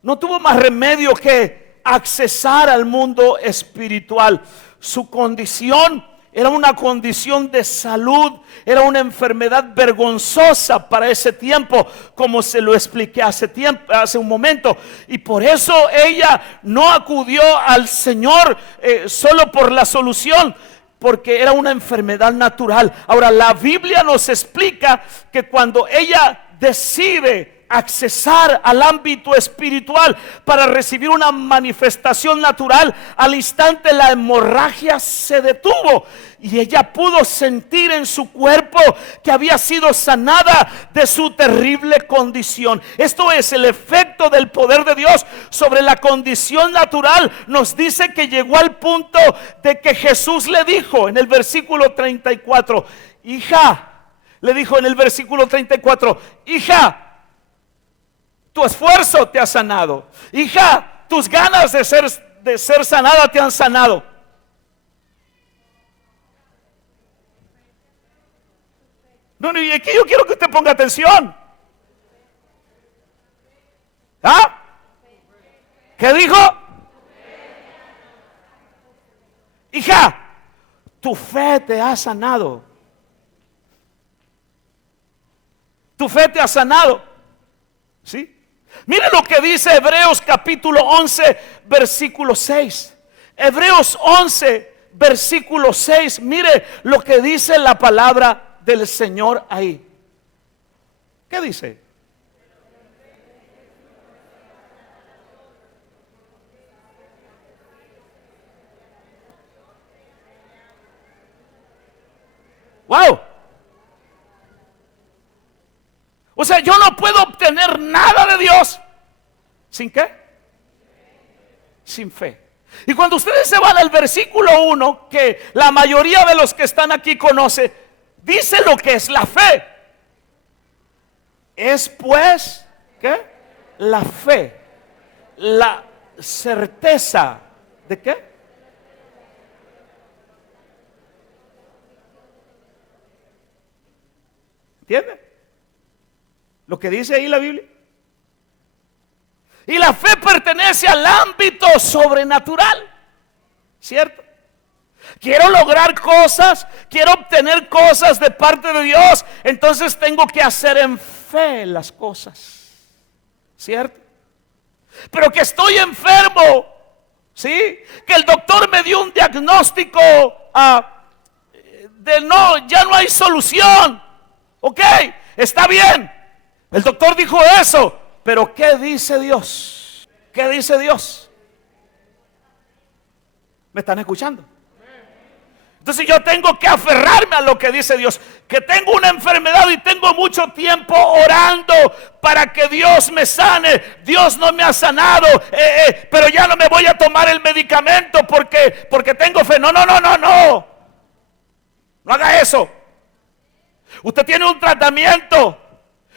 no tuvo más remedio que accesar al mundo espiritual. Su condición era una condición de salud, era una enfermedad vergonzosa para ese tiempo, como se lo expliqué hace un momento. Y por eso ella no acudió al Señor solo por la solución, porque era una enfermedad natural. Ahora la Biblia nos explica que cuando ella decide accesar al ámbito espiritual para recibir una manifestación natural, al instante la hemorragia se detuvo y ella pudo sentir en su cuerpo que había sido sanada de su terrible condición. Esto es el efecto del poder de Dios sobre la condición natural. Nos dice que llegó al punto de que Jesús le dijo en el versículo 34, hija, le dijo en el versículo 34, hija, tu esfuerzo te ha sanado. Hija, tus ganas de ser sanada te han sanado. No, y aquí yo quiero que usted ponga atención. ¿Ah? ¿Qué dijo? Hija, tu fe te ha sanado. Tu fe te ha sanado. ¿Sí? Mire lo que dice Hebreos capítulo 11, versículo 6. Hebreos 11, versículo 6. Mire lo que dice la palabra del Señor ahí. ¿Qué dice? Wow. O sea, yo no puedo obtener nada de Dios. ¿Sin qué? Sin fe. Y cuando ustedes se van al versículo 1, que la mayoría de los que están aquí conoce, dice lo que es la fe. Es pues, ¿qué? La fe. La certeza. ¿De qué? ¿Entiende? Lo que dice ahí la Biblia. Y la fe pertenece al ámbito sobrenatural, ¿cierto? Quiero lograr cosas, quiero obtener cosas de parte de Dios, entonces tengo que hacer en fe las cosas, ¿cierto? Pero que estoy enfermo, ¿sí? Que el doctor me dio un diagnóstico de no, ya no hay solución. Ok, está bien. El doctor dijo eso, pero ¿qué dice Dios? ¿Qué dice Dios? ¿Me están escuchando? Entonces yo tengo que aferrarme a lo que dice Dios. Que tengo una enfermedad y tengo mucho tiempo orando para que Dios me sane. Dios no me ha sanado, pero ya no me voy a tomar el medicamento porque tengo fe. No. No haga eso. Usted tiene un tratamiento.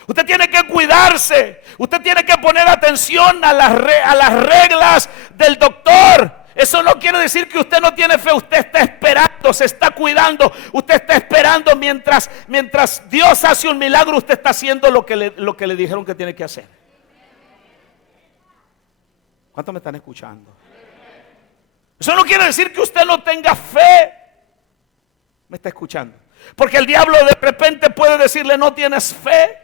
Usted tiene que cuidarse. Usted tiene que poner atención a las reglas del doctor. Eso no quiere decir que usted no tiene fe. Usted está esperando, se está cuidando. Usted está esperando mientras Dios hace un milagro. Usted está haciendo lo que le dijeron que tiene que hacer. ¿Cuántos me están escuchando? Eso no quiere decir que usted no tenga fe. ¿Me está escuchando? Porque el diablo de repente puede decirle: no tienes fe.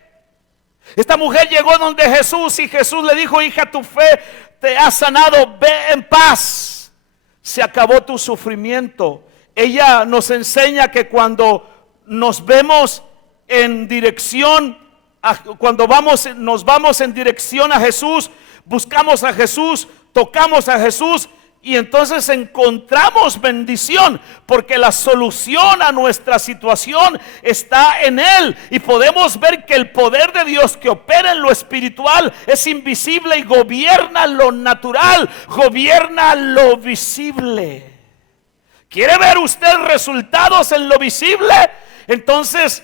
Esta mujer llegó donde Jesús y Jesús le dijo: hija, tu fe te ha sanado, ve en paz, se acabó tu sufrimiento. Ella nos enseña que cuando nos vemos en dirección, nos vamos en dirección a Jesús, buscamos a Jesús, tocamos a Jesús, y entonces encontramos bendición, porque la solución a nuestra situación está en Él. Y podemos ver que el poder de Dios que opera en lo espiritual es invisible y gobierna lo natural, gobierna lo visible. ¿Quiere ver usted resultados en lo visible? Entonces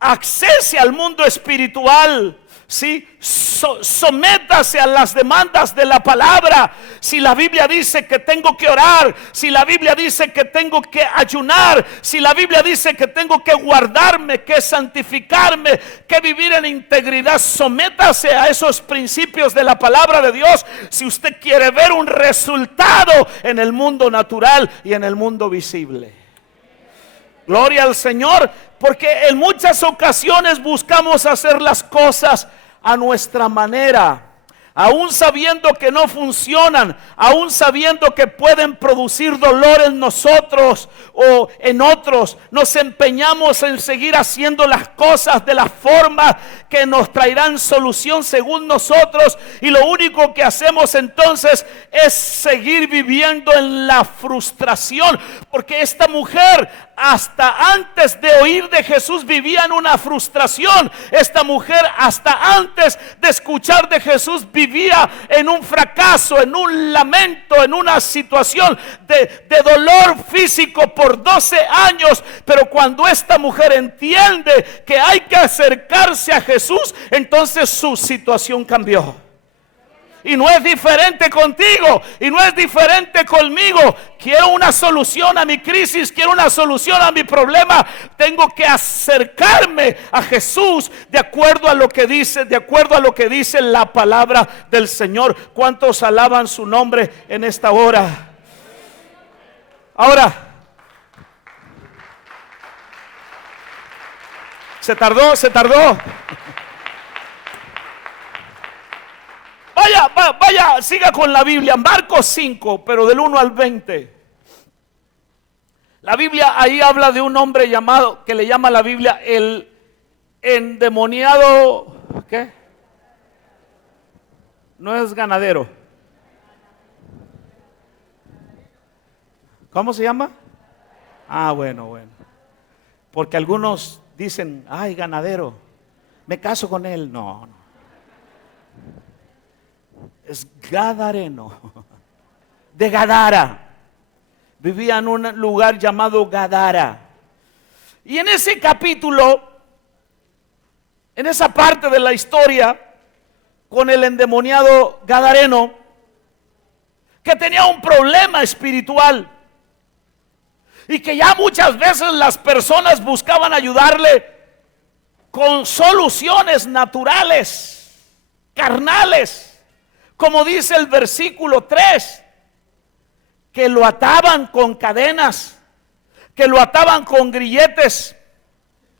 accese al mundo espiritual. ¿Sí? Sométase a las demandas de la palabra. Si la Biblia dice que tengo que orar, si la Biblia dice que tengo que ayunar, si la Biblia dice que tengo que guardarme, que santificarme, que vivir en integridad, sométase a esos principios de la palabra de Dios si usted quiere ver un resultado en el mundo natural y en el mundo visible. Gloria al Señor, porque en muchas ocasiones buscamos hacer las cosas a nuestra manera, aún sabiendo que no funcionan, aún sabiendo que pueden producir dolor en nosotros o en otros, nos empeñamos en seguir haciendo las cosas de la forma que nos traerán solución según nosotros, y lo único que hacemos entonces es seguir viviendo en la frustración, porque esta mujer hasta antes de oír de Jesús vivía en una frustración. Esta mujer hasta antes de escuchar de Jesús vivía en un fracaso, en un lamento, en una situación de dolor físico por 12 años. Pero cuando esta mujer entiende que hay que acercarse a Jesús, entonces su situación cambió. Y no es diferente contigo, y no es diferente conmigo. Quiero una solución a mi crisis, quiero una solución a mi problema. Tengo que acercarme a Jesús de acuerdo a lo que dice la palabra del Señor. ¿Cuántos alaban su nombre en esta hora? Ahora, se tardó. Vaya, siga con la Biblia, Marcos 5, pero del 1 al 20. La Biblia ahí habla de un hombre llamado, que le llama la Biblia el endemoniado, ¿qué? No es ganadero. ¿Cómo se llama? Bueno. Porque algunos dicen, ay, ganadero, me caso con él. No. Es gadareno, de Gadara. Vivía en un lugar llamado Gadara. Y en ese capítulo, en esa parte de la historia, con el endemoniado gadareno, que tenía un problema espiritual, y que ya muchas veces las personas buscaban ayudarle con soluciones naturales, carnales. Como dice el versículo 3, que lo ataban con cadenas, que lo ataban con grilletes,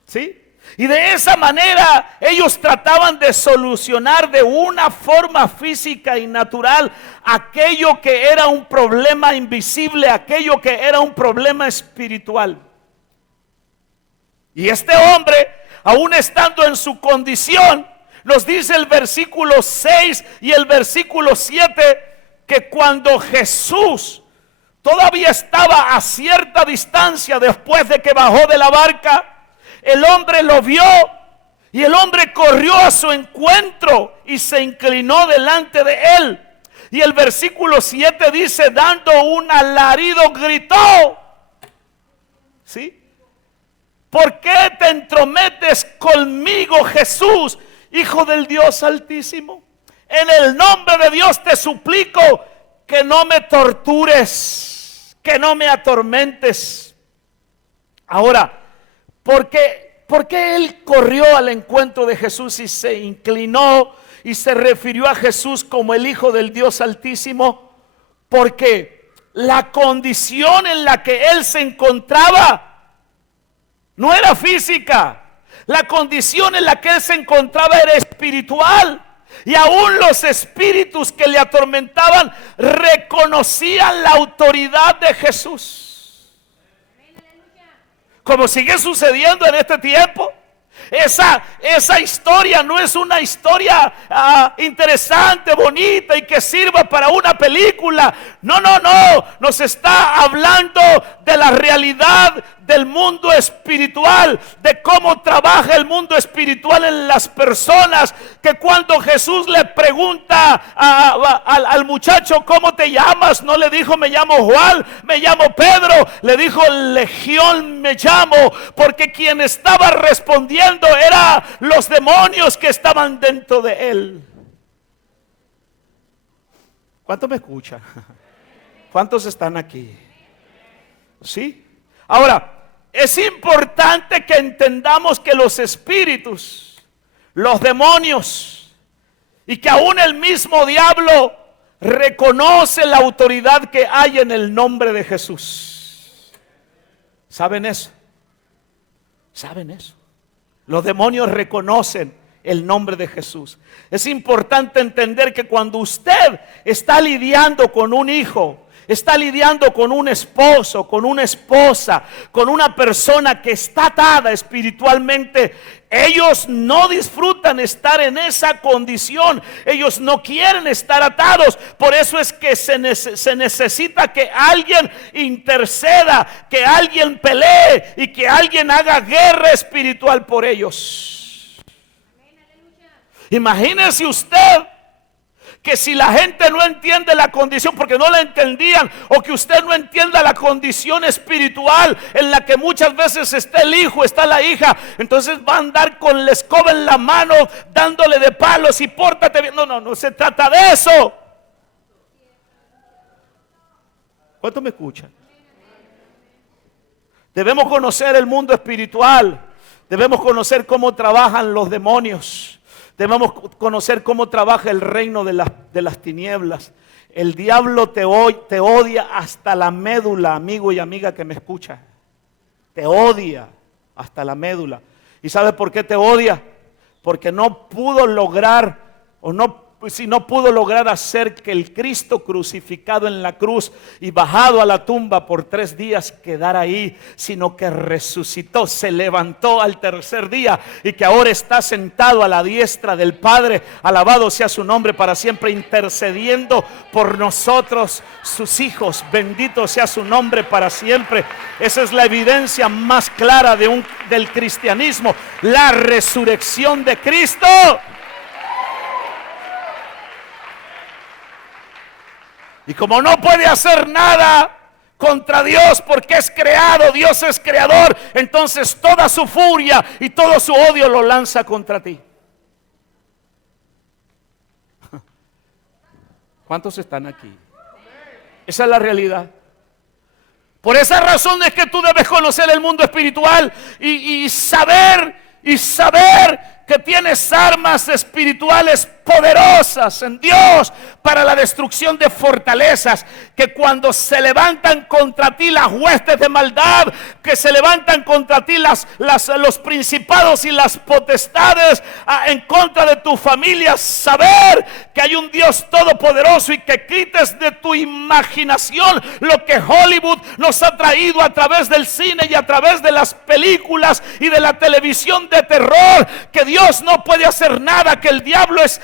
¿sí? Y de esa manera ellos trataban de solucionar de una forma física y natural aquello que era un problema invisible, aquello que era un problema espiritual. Y este hombre, aún estando en su condición, nos dice el versículo 6 y el versículo 7 que cuando Jesús todavía estaba a cierta distancia después de que bajó de la barca, el hombre lo vio y el hombre corrió a su encuentro y se inclinó delante de él. Y el versículo 7 dice, dando un alarido, gritó, ¿sí? ¿Por qué te entrometes conmigo, Jesús, Hijo del Dios Altísimo? En el nombre de Dios te suplico que no me tortures, que no me atormentes. Ahora, ¿por qué él corrió al encuentro de Jesús y se inclinó y se refirió a Jesús como el Hijo del Dios Altísimo? Porque la condición en la que él se encontraba no era física. La condición en la que él se encontraba era espiritual. Y aún los espíritus que le atormentaban reconocían la autoridad de Jesús. Como sigue sucediendo en este tiempo. Esa historia no es una historia interesante, bonita y que sirva para una película. No. Nos está hablando de la realidad del mundo espiritual, de cómo trabaja el mundo espiritual en las personas. Que cuando Jesús le pregunta al muchacho, ¿cómo te llamas? No le dijo, me llamo Juan, me llamo Pedro. Le dijo, Legión me llamo, porque quien estaba respondiendo eran los demonios que estaban dentro de él. ¿Cuántos me escuchan? ¿Cuántos están aquí? ¿Sí? Ahora, es importante que entendamos que los espíritus, los demonios, y que aún el mismo diablo reconoce la autoridad que hay en el nombre de Jesús. ¿Saben eso? ¿Saben eso? Los demonios reconocen el nombre de Jesús. Es importante entender que cuando usted está lidiando con un hijo, está lidiando con un esposo, con una esposa, con una persona que está atada espiritualmente, ellos no disfrutan estar en esa condición. Ellos no quieren estar atados. Por eso es que se necesita que alguien interceda, que alguien pelee y que alguien haga guerra espiritual por ellos. Imagínese usted que si la gente no entiende la condición porque no la entendían, o que usted no entienda la condición espiritual en la que muchas veces está el hijo, está la hija, entonces va a andar con la escoba en la mano dándole de palos y pórtate bien. No se trata de eso. ¿Cuánto me escuchan? Debemos conocer el mundo espiritual. Debemos conocer cómo trabajan los demonios. Debemos conocer cómo trabaja el reino de las tinieblas. El diablo te odia hasta la médula, amigo y amiga que me escucha. Te odia hasta la médula. ¿Y sabe por qué te odia? Porque no pudo lograr, no pudo lograr hacer que el Cristo crucificado en la cruz y bajado a la tumba por 3 días quedara ahí, sino que resucitó, se levantó al tercer día y que ahora está sentado a la diestra del Padre. Alabado sea su nombre para siempre, intercediendo por nosotros, sus hijos. Bendito sea su nombre para siempre. Esa es la evidencia más clara del cristianismo, la resurrección de Cristo. Y como no puede hacer nada contra Dios porque es creado, Dios es creador, entonces toda su furia y todo su odio lo lanza contra ti. ¿Cuántos están aquí? Esa es la realidad. Por esa razón es que tú debes conocer el mundo espiritual y saber que tienes armas espirituales poderosas en Dios para la destrucción de fortalezas, que cuando se levantan contra ti las huestes de maldad, que se levantan contra ti los principados y las potestades en contra de tu familia, saber que hay un Dios todopoderoso y que quites de tu imaginación lo que Hollywood nos ha traído a través del cine y a través de las películas y de la televisión de terror, que Dios no puede hacer nada, que el diablo es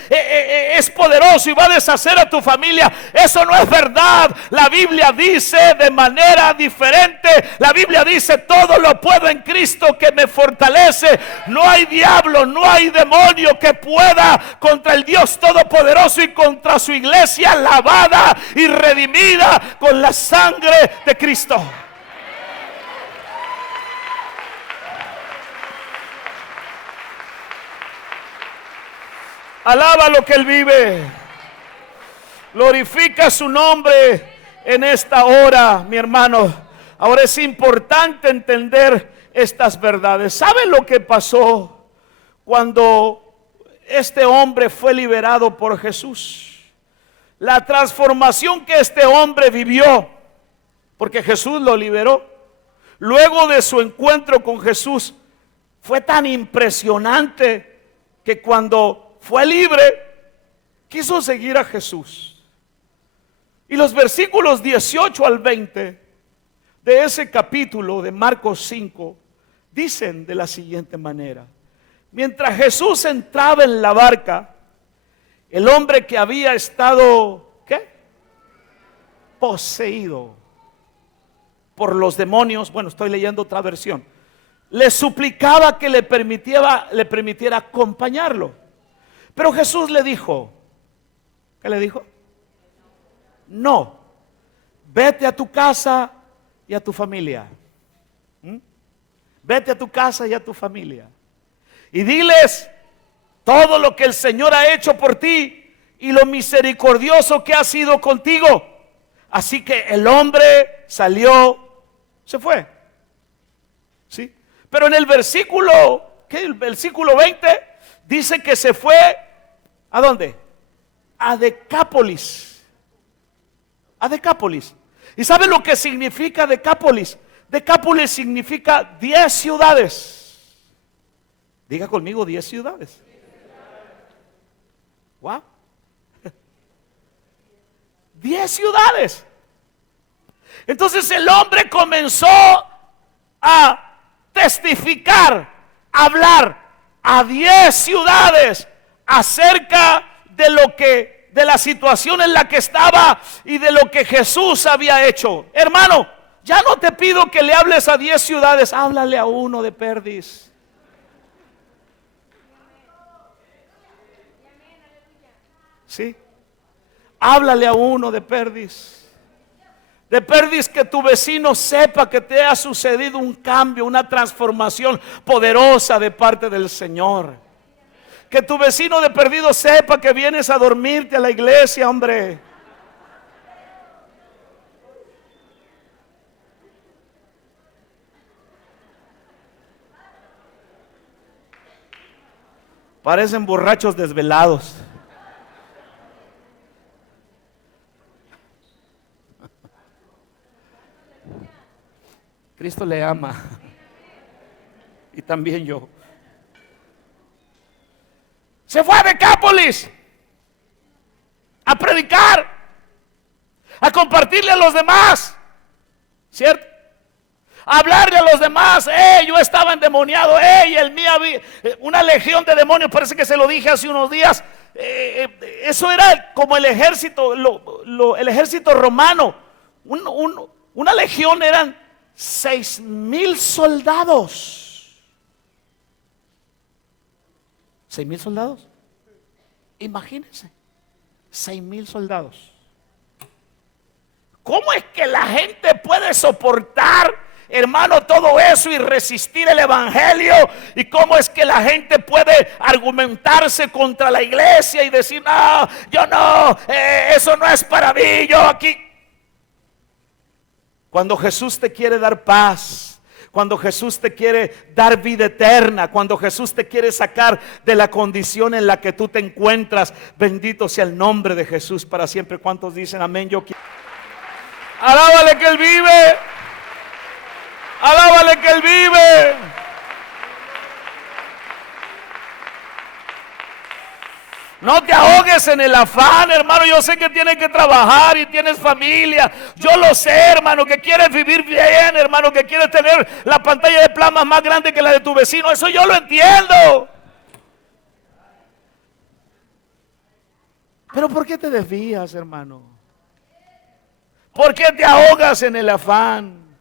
poderoso y va a deshacer a tu familia. Eso no es verdad. La Biblia dice de manera diferente. La Biblia dice: todo lo puedo en Cristo que me fortalece. No hay diablo, no hay demonio que pueda contra el Dios todopoderoso y contra su iglesia lavada y redimida con la sangre de Cristo. Alaba lo que Él vive. Glorifica su nombre en esta hora, mi hermano. Ahora es importante entender estas verdades. ¿Sabe lo que pasó cuando este hombre fue liberado por Jesús? La transformación que este hombre vivió, porque Jesús lo liberó. Luego de su encuentro con Jesús, fue tan impresionante que cuando fue libre, quiso seguir a Jesús. Y los versículos 18 al 20 de ese capítulo de Marcos 5 dicen de la siguiente manera: mientras Jesús entraba en la barca, el hombre que había estado, ¿qué? Poseído por los demonios, bueno, estoy leyendo otra versión, le suplicaba que le permitiera acompañarlo. Pero Jesús le dijo, ¿qué le dijo? No, vete a tu casa y a tu familia. Vete a tu casa y a tu familia. Y diles todo lo que el Señor ha hecho por ti y lo misericordioso que ha sido contigo. Así que el hombre salió, se fue. ¿Sí? Pero en el versículo, ¿qué? El versículo 20 dice que se fue, ¿a dónde? A Decápolis. A Decápolis. ¿Y sabe lo que significa Decápolis? Decápolis significa 10 ciudades. Diga conmigo, 10 ciudades. Wow. 10 ciudades. Entonces el hombre comenzó a testificar, a hablar a 10 ciudades acerca de la situación en la que estaba y de lo que Jesús había hecho. Hermano, ya no te pido que le hables a 10 ciudades, háblale a uno de Perdiz. Sí, háblale a uno de Perdiz. De Perdiz, que tu vecino sepa que te ha sucedido un cambio, una transformación poderosa de parte del Señor. Que tu vecino de Perdido sepa que vienes a dormirte a la iglesia, hombre. Parecen borrachos desvelados. Cristo le ama. Y también yo. Se fue a Decápolis a predicar, a compartirle a los demás, ¿cierto? A hablarle a los demás. Yo estaba endemoniado, y el mío había una legión de demonios. Parece que se lo dije hace unos días. Eso era como el ejército, el ejército romano. Una legión eran 6,000 soldados. 6,000 soldados. Imagínense, 6,000 soldados. ¿Cómo es que la gente puede soportar, hermano, todo eso y resistir el evangelio? ¿Y cómo es que la gente puede argumentarse contra la iglesia y decir, no, yo no, eso no es para mí, yo aquí? Cuando Jesús te quiere dar paz, cuando Jesús te quiere dar vida eterna, cuando Jesús te quiere sacar de la condición en la que tú te encuentras, bendito sea el nombre de Jesús para siempre. ¿Cuántos dicen amén? Yo quiero. Alábale que Él vive. Alábale que Él vive. No te ahogues en el afán, hermano. Yo sé que tienes que trabajar y tienes familia. Yo lo sé, hermano, que quieres vivir bien, hermano, que quieres tener la pantalla de plasma más grande que la de tu vecino. Eso yo lo entiendo. Pero ¿por qué te desvías, hermano? ¿Por qué te ahogas en el afán?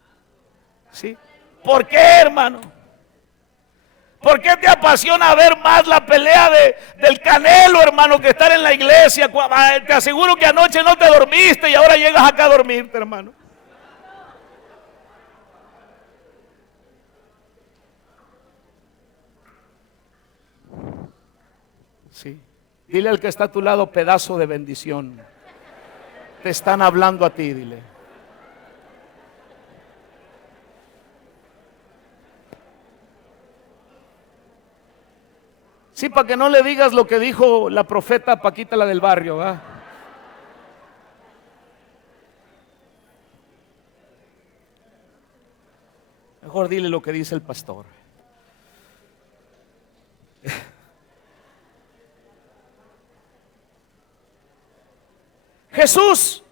¿Sí? ¿Por qué, hermano? ¿Por qué te apasiona ver más la pelea del Canelo, hermano, que estar en la iglesia? Te aseguro que anoche no te dormiste y ahora llegas acá a dormirte, hermano. Sí. Dile al que está a tu lado, pedazo de bendición. Te están hablando a ti, dile. Sí, para que no le digas lo que dijo la profeta Paquita, la del barrio, ¿verdad? Mejor dile lo que dice el pastor. Jesús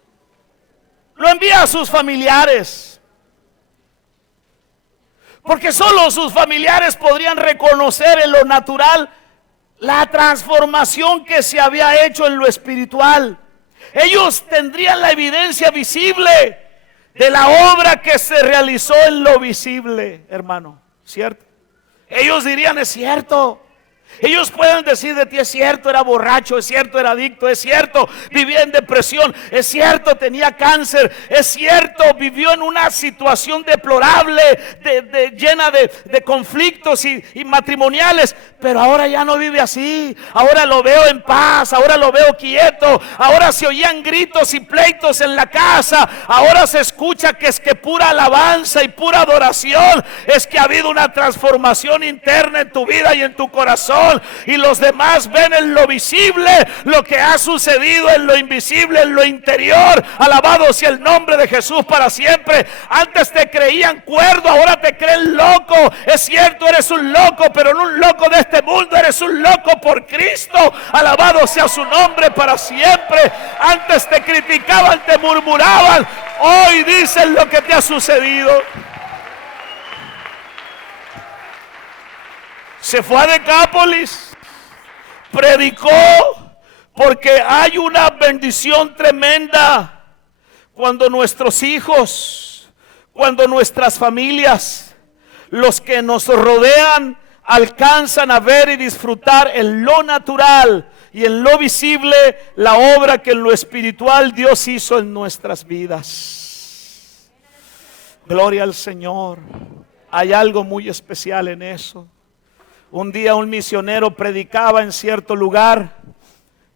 lo envía a sus familiares, porque solo sus familiares podrían reconocer en lo natural la transformación que se había hecho en lo espiritual. Ellos tendrían la evidencia visible de la obra que se realizó en lo visible, hermano, ¿cierto? Ellos dirían, es cierto. Ellos pueden decir de ti, es cierto, era borracho, es cierto, era adicto, es cierto, vivía en depresión, es cierto, tenía cáncer, es cierto, vivió en una situación deplorable, llena de conflictos y matrimoniales, pero ahora ya no vive así. Ahora lo veo en paz, ahora lo veo quieto, ahora se oían gritos y pleitos en la casa, ahora se escucha que es que pura alabanza y pura adoración. Es que ha habido una transformación interna en tu vida y en tu corazón. corazón, y los demás ven en lo visible lo que ha sucedido en lo invisible, en lo interior. Alabado sea el nombre de Jesús para siempre. Antes te creían cuerdo, ahora te creen loco. Es cierto, eres un loco, pero no un loco de este mundo, eres un loco por Cristo. Alabado sea su nombre para siempre. Antes te criticaban, te murmuraban, hoy dicen lo que te ha sucedido. Se fue a Decápolis, predicó, porque hay una bendición tremenda cuando nuestros hijos, cuando nuestras familias, los que nos rodean, alcanzan a ver y disfrutar en lo natural y en lo visible la obra que en lo espiritual Dios hizo en nuestras vidas. Gloria al Señor. Hay algo muy especial en eso. Un día un misionero predicaba en cierto lugar,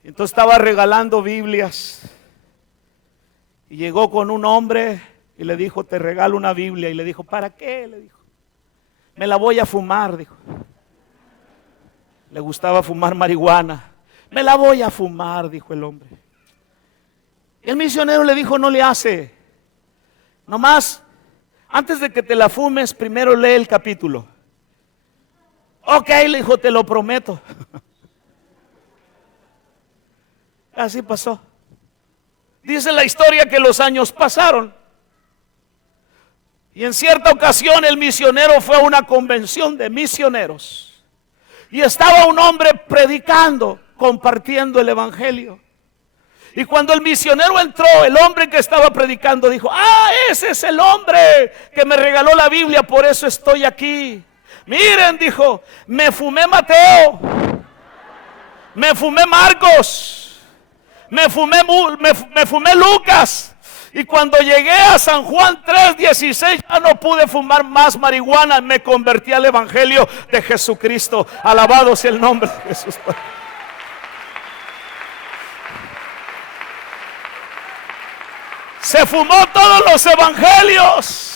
entonces estaba regalando Biblias, y llegó con un hombre y le dijo: te regalo una Biblia. Y le dijo: ¿para qué? Le dijo: me la voy a fumar, dijo. Le gustaba fumar marihuana. Me la voy a fumar, dijo el hombre. Y el misionero le dijo: no le hace, nomás antes de que te la fumes, primero lee el capítulo. Ok, le dijo: te lo prometo. Así pasó. Dice la historia que los años pasaron, y en cierta ocasión el misionero fue a una convención de misioneros, y estaba un hombre predicando, compartiendo el evangelio. Y cuando el misionero entró, el hombre que estaba predicando dijo: ah, ese es el hombre que me regaló la Biblia, por eso estoy aquí. Miren, dijo, me fumé Mateo, me fumé Marcos, me fumé Lucas. Y cuando llegué a San Juan 3:16 ya no pude fumar más marihuana. Me convertí al evangelio de Jesucristo. Alabado sea el nombre de Jesús. Se fumó todos los evangelios,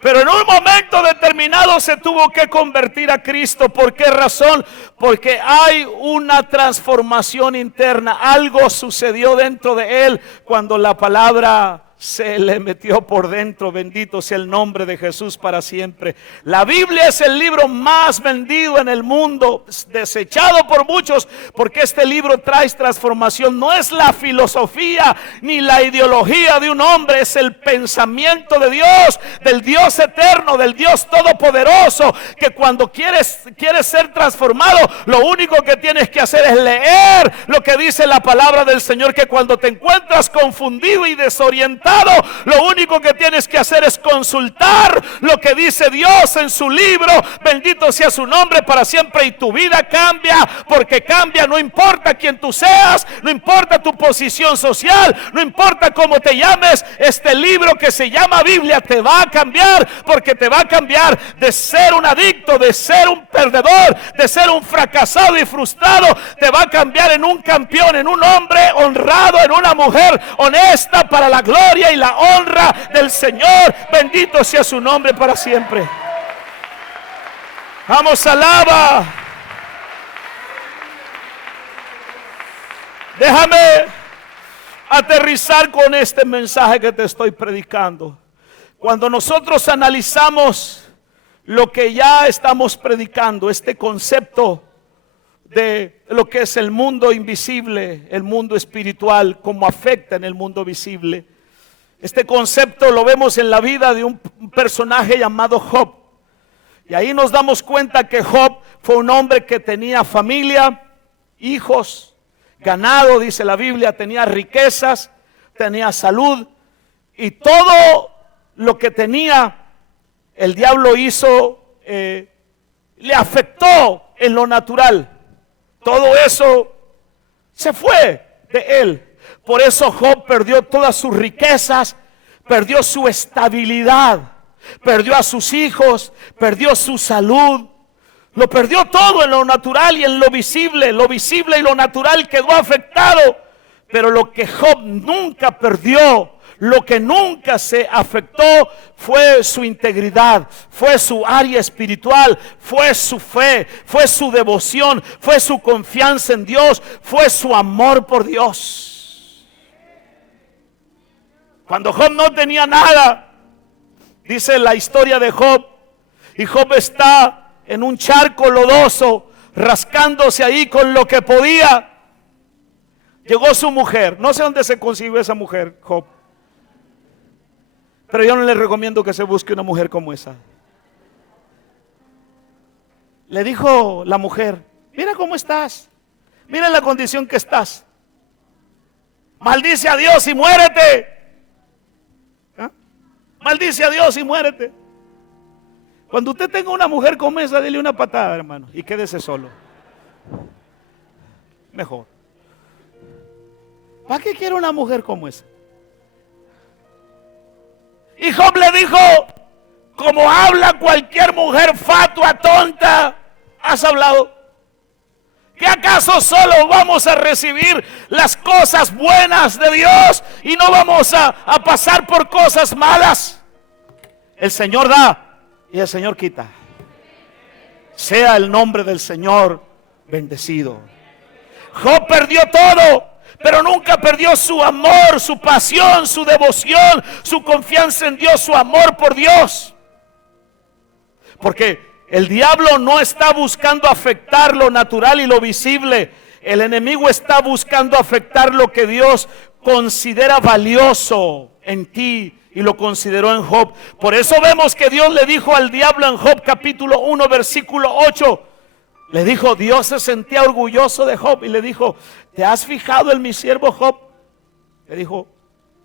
pero en un momento determinado se tuvo que convertir a Cristo. ¿Por qué razón? Porque hay una transformación interna. Algo sucedió dentro de él cuando la palabra se le metió por dentro. Bendito sea el nombre de Jesús para siempre. La Biblia es el libro más vendido en el mundo, desechado por muchos, porque este libro trae transformación. No es la filosofía ni la ideología de un hombre, es el pensamiento de Dios, del Dios eterno, del Dios todopoderoso, que cuando quieres ser transformado, lo único que tienes que hacer es leer lo que dice la palabra del Señor. Que cuando te encuentras confundido y desorientado, lo único que tienes que hacer es consultar lo que dice Dios en su libro. Bendito sea su nombre para siempre, y tu vida cambia, porque cambia. No importa quién tú seas, no importa tu posición social, no importa cómo te llames, este libro que se llama Biblia te va a cambiar, porque te va a cambiar de ser un adicto, de ser un perdedor, de ser un fracasado y frustrado. Te va a cambiar en un campeón, en un hombre honrado, en una mujer honesta, para la gloria y la honra del Señor. Bendito sea su nombre para siempre. Vamos, alaba. Déjame aterrizar con este mensaje que te estoy predicando. Cuando nosotros analizamos lo que ya estamos predicando, este concepto de lo que es el mundo invisible, el mundo espiritual, cómo afecta en el mundo visible. Este concepto lo vemos en la vida de un personaje llamado Job. Y ahí nos damos cuenta que Job fue un hombre que tenía familia, hijos, ganado, dice la Biblia, tenía riquezas, tenía salud, y todo lo que tenía, el diablo hizo, le afectó en lo natural. Todo eso se fue de él. Por eso Job perdió todas sus riquezas, perdió su estabilidad, perdió a sus hijos, perdió su salud. Lo perdió todo en lo natural y en lo visible. Lo visible y lo natural quedó afectado. Pero lo que Job nunca perdió, Lo que nunca se afectó fue su integridad, fue su área espiritual, fue su fe, fue su devoción, fue su confianza en Dios, fue su amor por Dios. Cuando Job no tenía nada, dice la historia de Job, y Job está en un charco lodoso, rascándose ahí con lo que podía. Llegó su mujer, no sé dónde se consiguió esa mujer, Job, pero yo no le recomiendo que se busque una mujer como esa. Le dijo la mujer: mira cómo estás, mira la condición que estás, maldice a Dios y muérete. ¿Ah? Maldice a Dios y muérete. Cuando usted tenga una mujer como esa, dele una patada, hermano, y quédese solo. Mejor. ¿Para qué quiere una mujer como esa? Y Job le dijo: como habla cualquier mujer fatua, tonta, has hablado. ¿Qué acaso solo vamos a recibir las cosas buenas de Dios y no vamos a pasar por cosas malas? El Señor da y el Señor quita. Sea el nombre del Señor bendecido. Job perdió todo, pero nunca perdió su amor, su pasión, su devoción, su confianza en Dios, su amor por Dios. Porque el diablo no está buscando afectar lo natural y lo visible. El enemigo está buscando afectar lo que Dios considera valioso en ti, y lo consideró en Job. Por eso vemos que Dios le dijo al diablo en Job capítulo 1 versículo 8. Le dijo, Dios se sentía orgulloso de Job y le dijo: ¿te has fijado en mi siervo Job? Le dijo: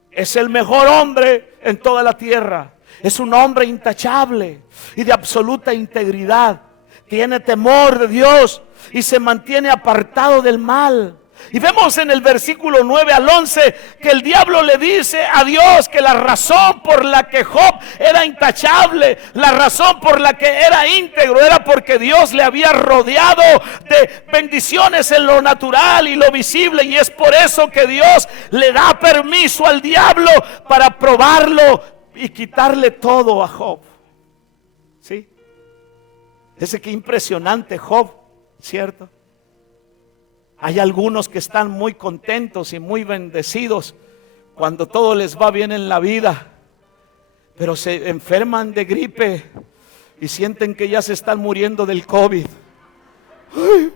es el mejor hombre en toda la tierra. Es un hombre intachable y de absoluta integridad. Tiene temor de Dios y se mantiene apartado del mal. Y vemos en el versículo 9 al 11 que el diablo le dice a Dios que la razón por la que Job era intachable, la razón por la que era íntegro, era porque Dios le había rodeado de bendiciones en lo natural y lo visible. Y es por eso que Dios le da permiso al diablo para probarlo y quitarle todo a Job. ¿Sí? Ese que impresionante Job, ¿cierto? Hay algunos que están muy contentos y muy bendecidos cuando todo les va bien en la vida, pero se enferman de gripe y sienten que ya se están muriendo del COVID. Ay,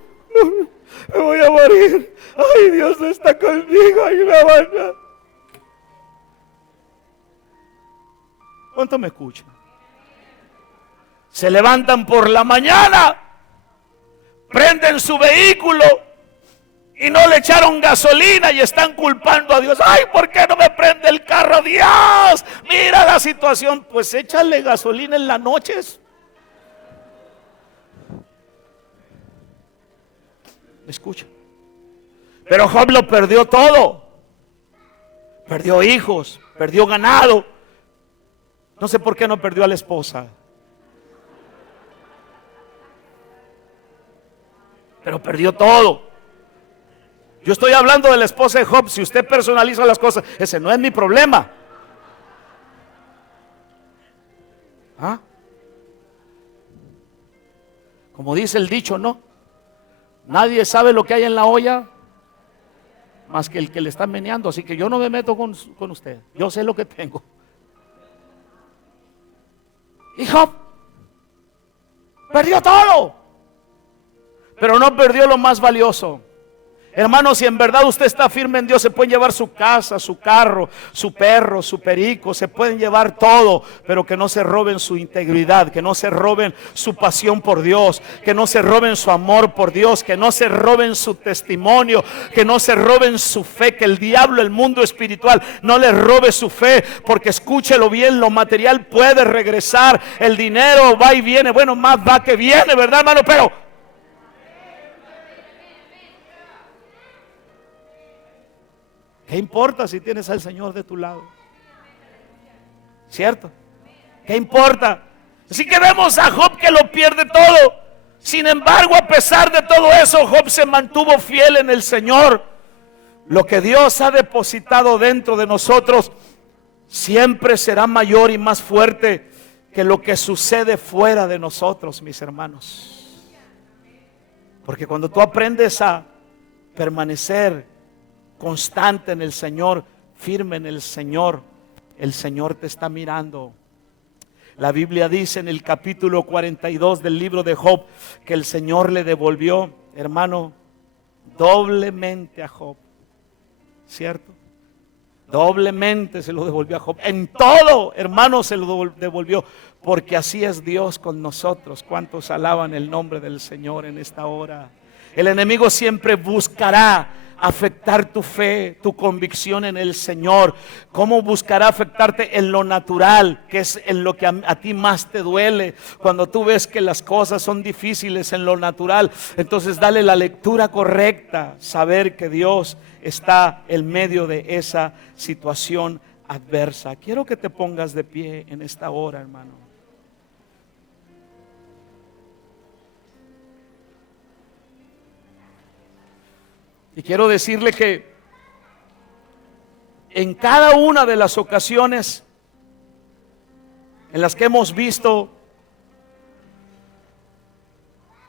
me voy a morir. Ay, Dios no está conmigo. Ay, me van. ¿Cuánto me escuchan? Se levantan por la mañana, prenden su vehículo y no le echaron gasolina y están culpando a Dios. Ay, ¿por qué no me prende el carro? Dios, mira la situación. Pues échale gasolina en las noches. ¿Me escucha? Pero Job lo perdió todo. Perdió hijos, perdió ganado. No sé por qué no perdió a la esposa. Pero perdió todo. Yo estoy hablando de la esposa de Job. Si usted personaliza las cosas, ese no es mi problema. ¿Ah? Como dice el dicho, ¿no? Nadie sabe lo que hay en la olla más que el que le está meneando. Así que yo no me meto con usted. Yo sé lo que tengo. Y Job perdió todo, pero no perdió lo más valioso. Hermano, si en verdad usted está firme en Dios, se pueden llevar su casa, su carro, su perro, su perico, se pueden llevar todo, pero que no se roben su integridad, que no se roben su pasión por Dios, que no se roben su amor por Dios, que no se roben su testimonio, que no se roben su fe, que el diablo, el mundo espiritual, no le robe su fe, porque escúchelo bien, lo material puede regresar, el dinero va y viene, bueno, más va que viene, ¿verdad, hermano? Pero ¿qué importa si tienes al Señor de tu lado? ¿Cierto? ¿Qué importa? Así que vemos a Job que lo pierde todo. Sin embargo, a pesar de todo eso, Job se mantuvo fiel en el Señor. Lo que Dios ha depositado dentro de nosotros siempre será mayor y más fuerte que lo que sucede fuera de nosotros, mis hermanos. Porque cuando tú aprendes a permanecer constante en el Señor, firme en el Señor te está mirando. La Biblia dice en el capítulo 42 del libro de Job que el Señor le devolvió, hermano, doblemente a Job, ¿cierto? Doblemente se lo devolvió a Job. En todo, hermano, se lo devolvió. Porque así es Dios con nosotros. ¿Cuántos alaban el nombre del Señor en esta hora? El enemigo siempre buscará afectar tu fe, tu convicción en el Señor. ¿Cómo buscará afectarte en lo natural? Que es en lo que a ti más te duele. Cuando tú ves que las cosas son difíciles en lo natural, entonces dale la lectura correcta. Saber que Dios está en medio de esa situación adversa. Quiero que te pongas de pie en esta hora, hermano. Y quiero decirle que en cada una de las ocasiones en las que hemos visto,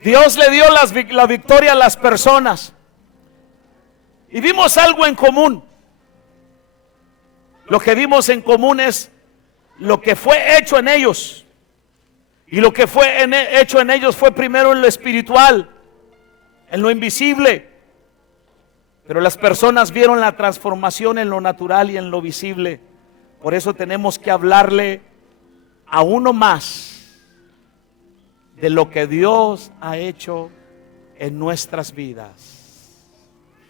Dios le dio la victoria a las personas. Y vimos algo en común. Lo que vimos en común es lo que fue hecho en ellos. Y lo que fue hecho en ellos fue primero en lo espiritual, en lo invisible. Pero las personas vieron la transformación en lo natural y en lo visible. Por eso tenemos que hablarle a uno más de lo que Dios ha hecho en nuestras vidas.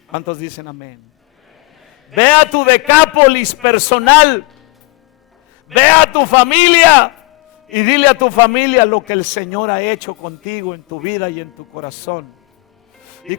¿Cuántos dicen amén? Ve a tu Decápolis personal. Ve a tu familia y dile a tu familia lo que el Señor ha hecho contigo en tu vida y en tu corazón. Y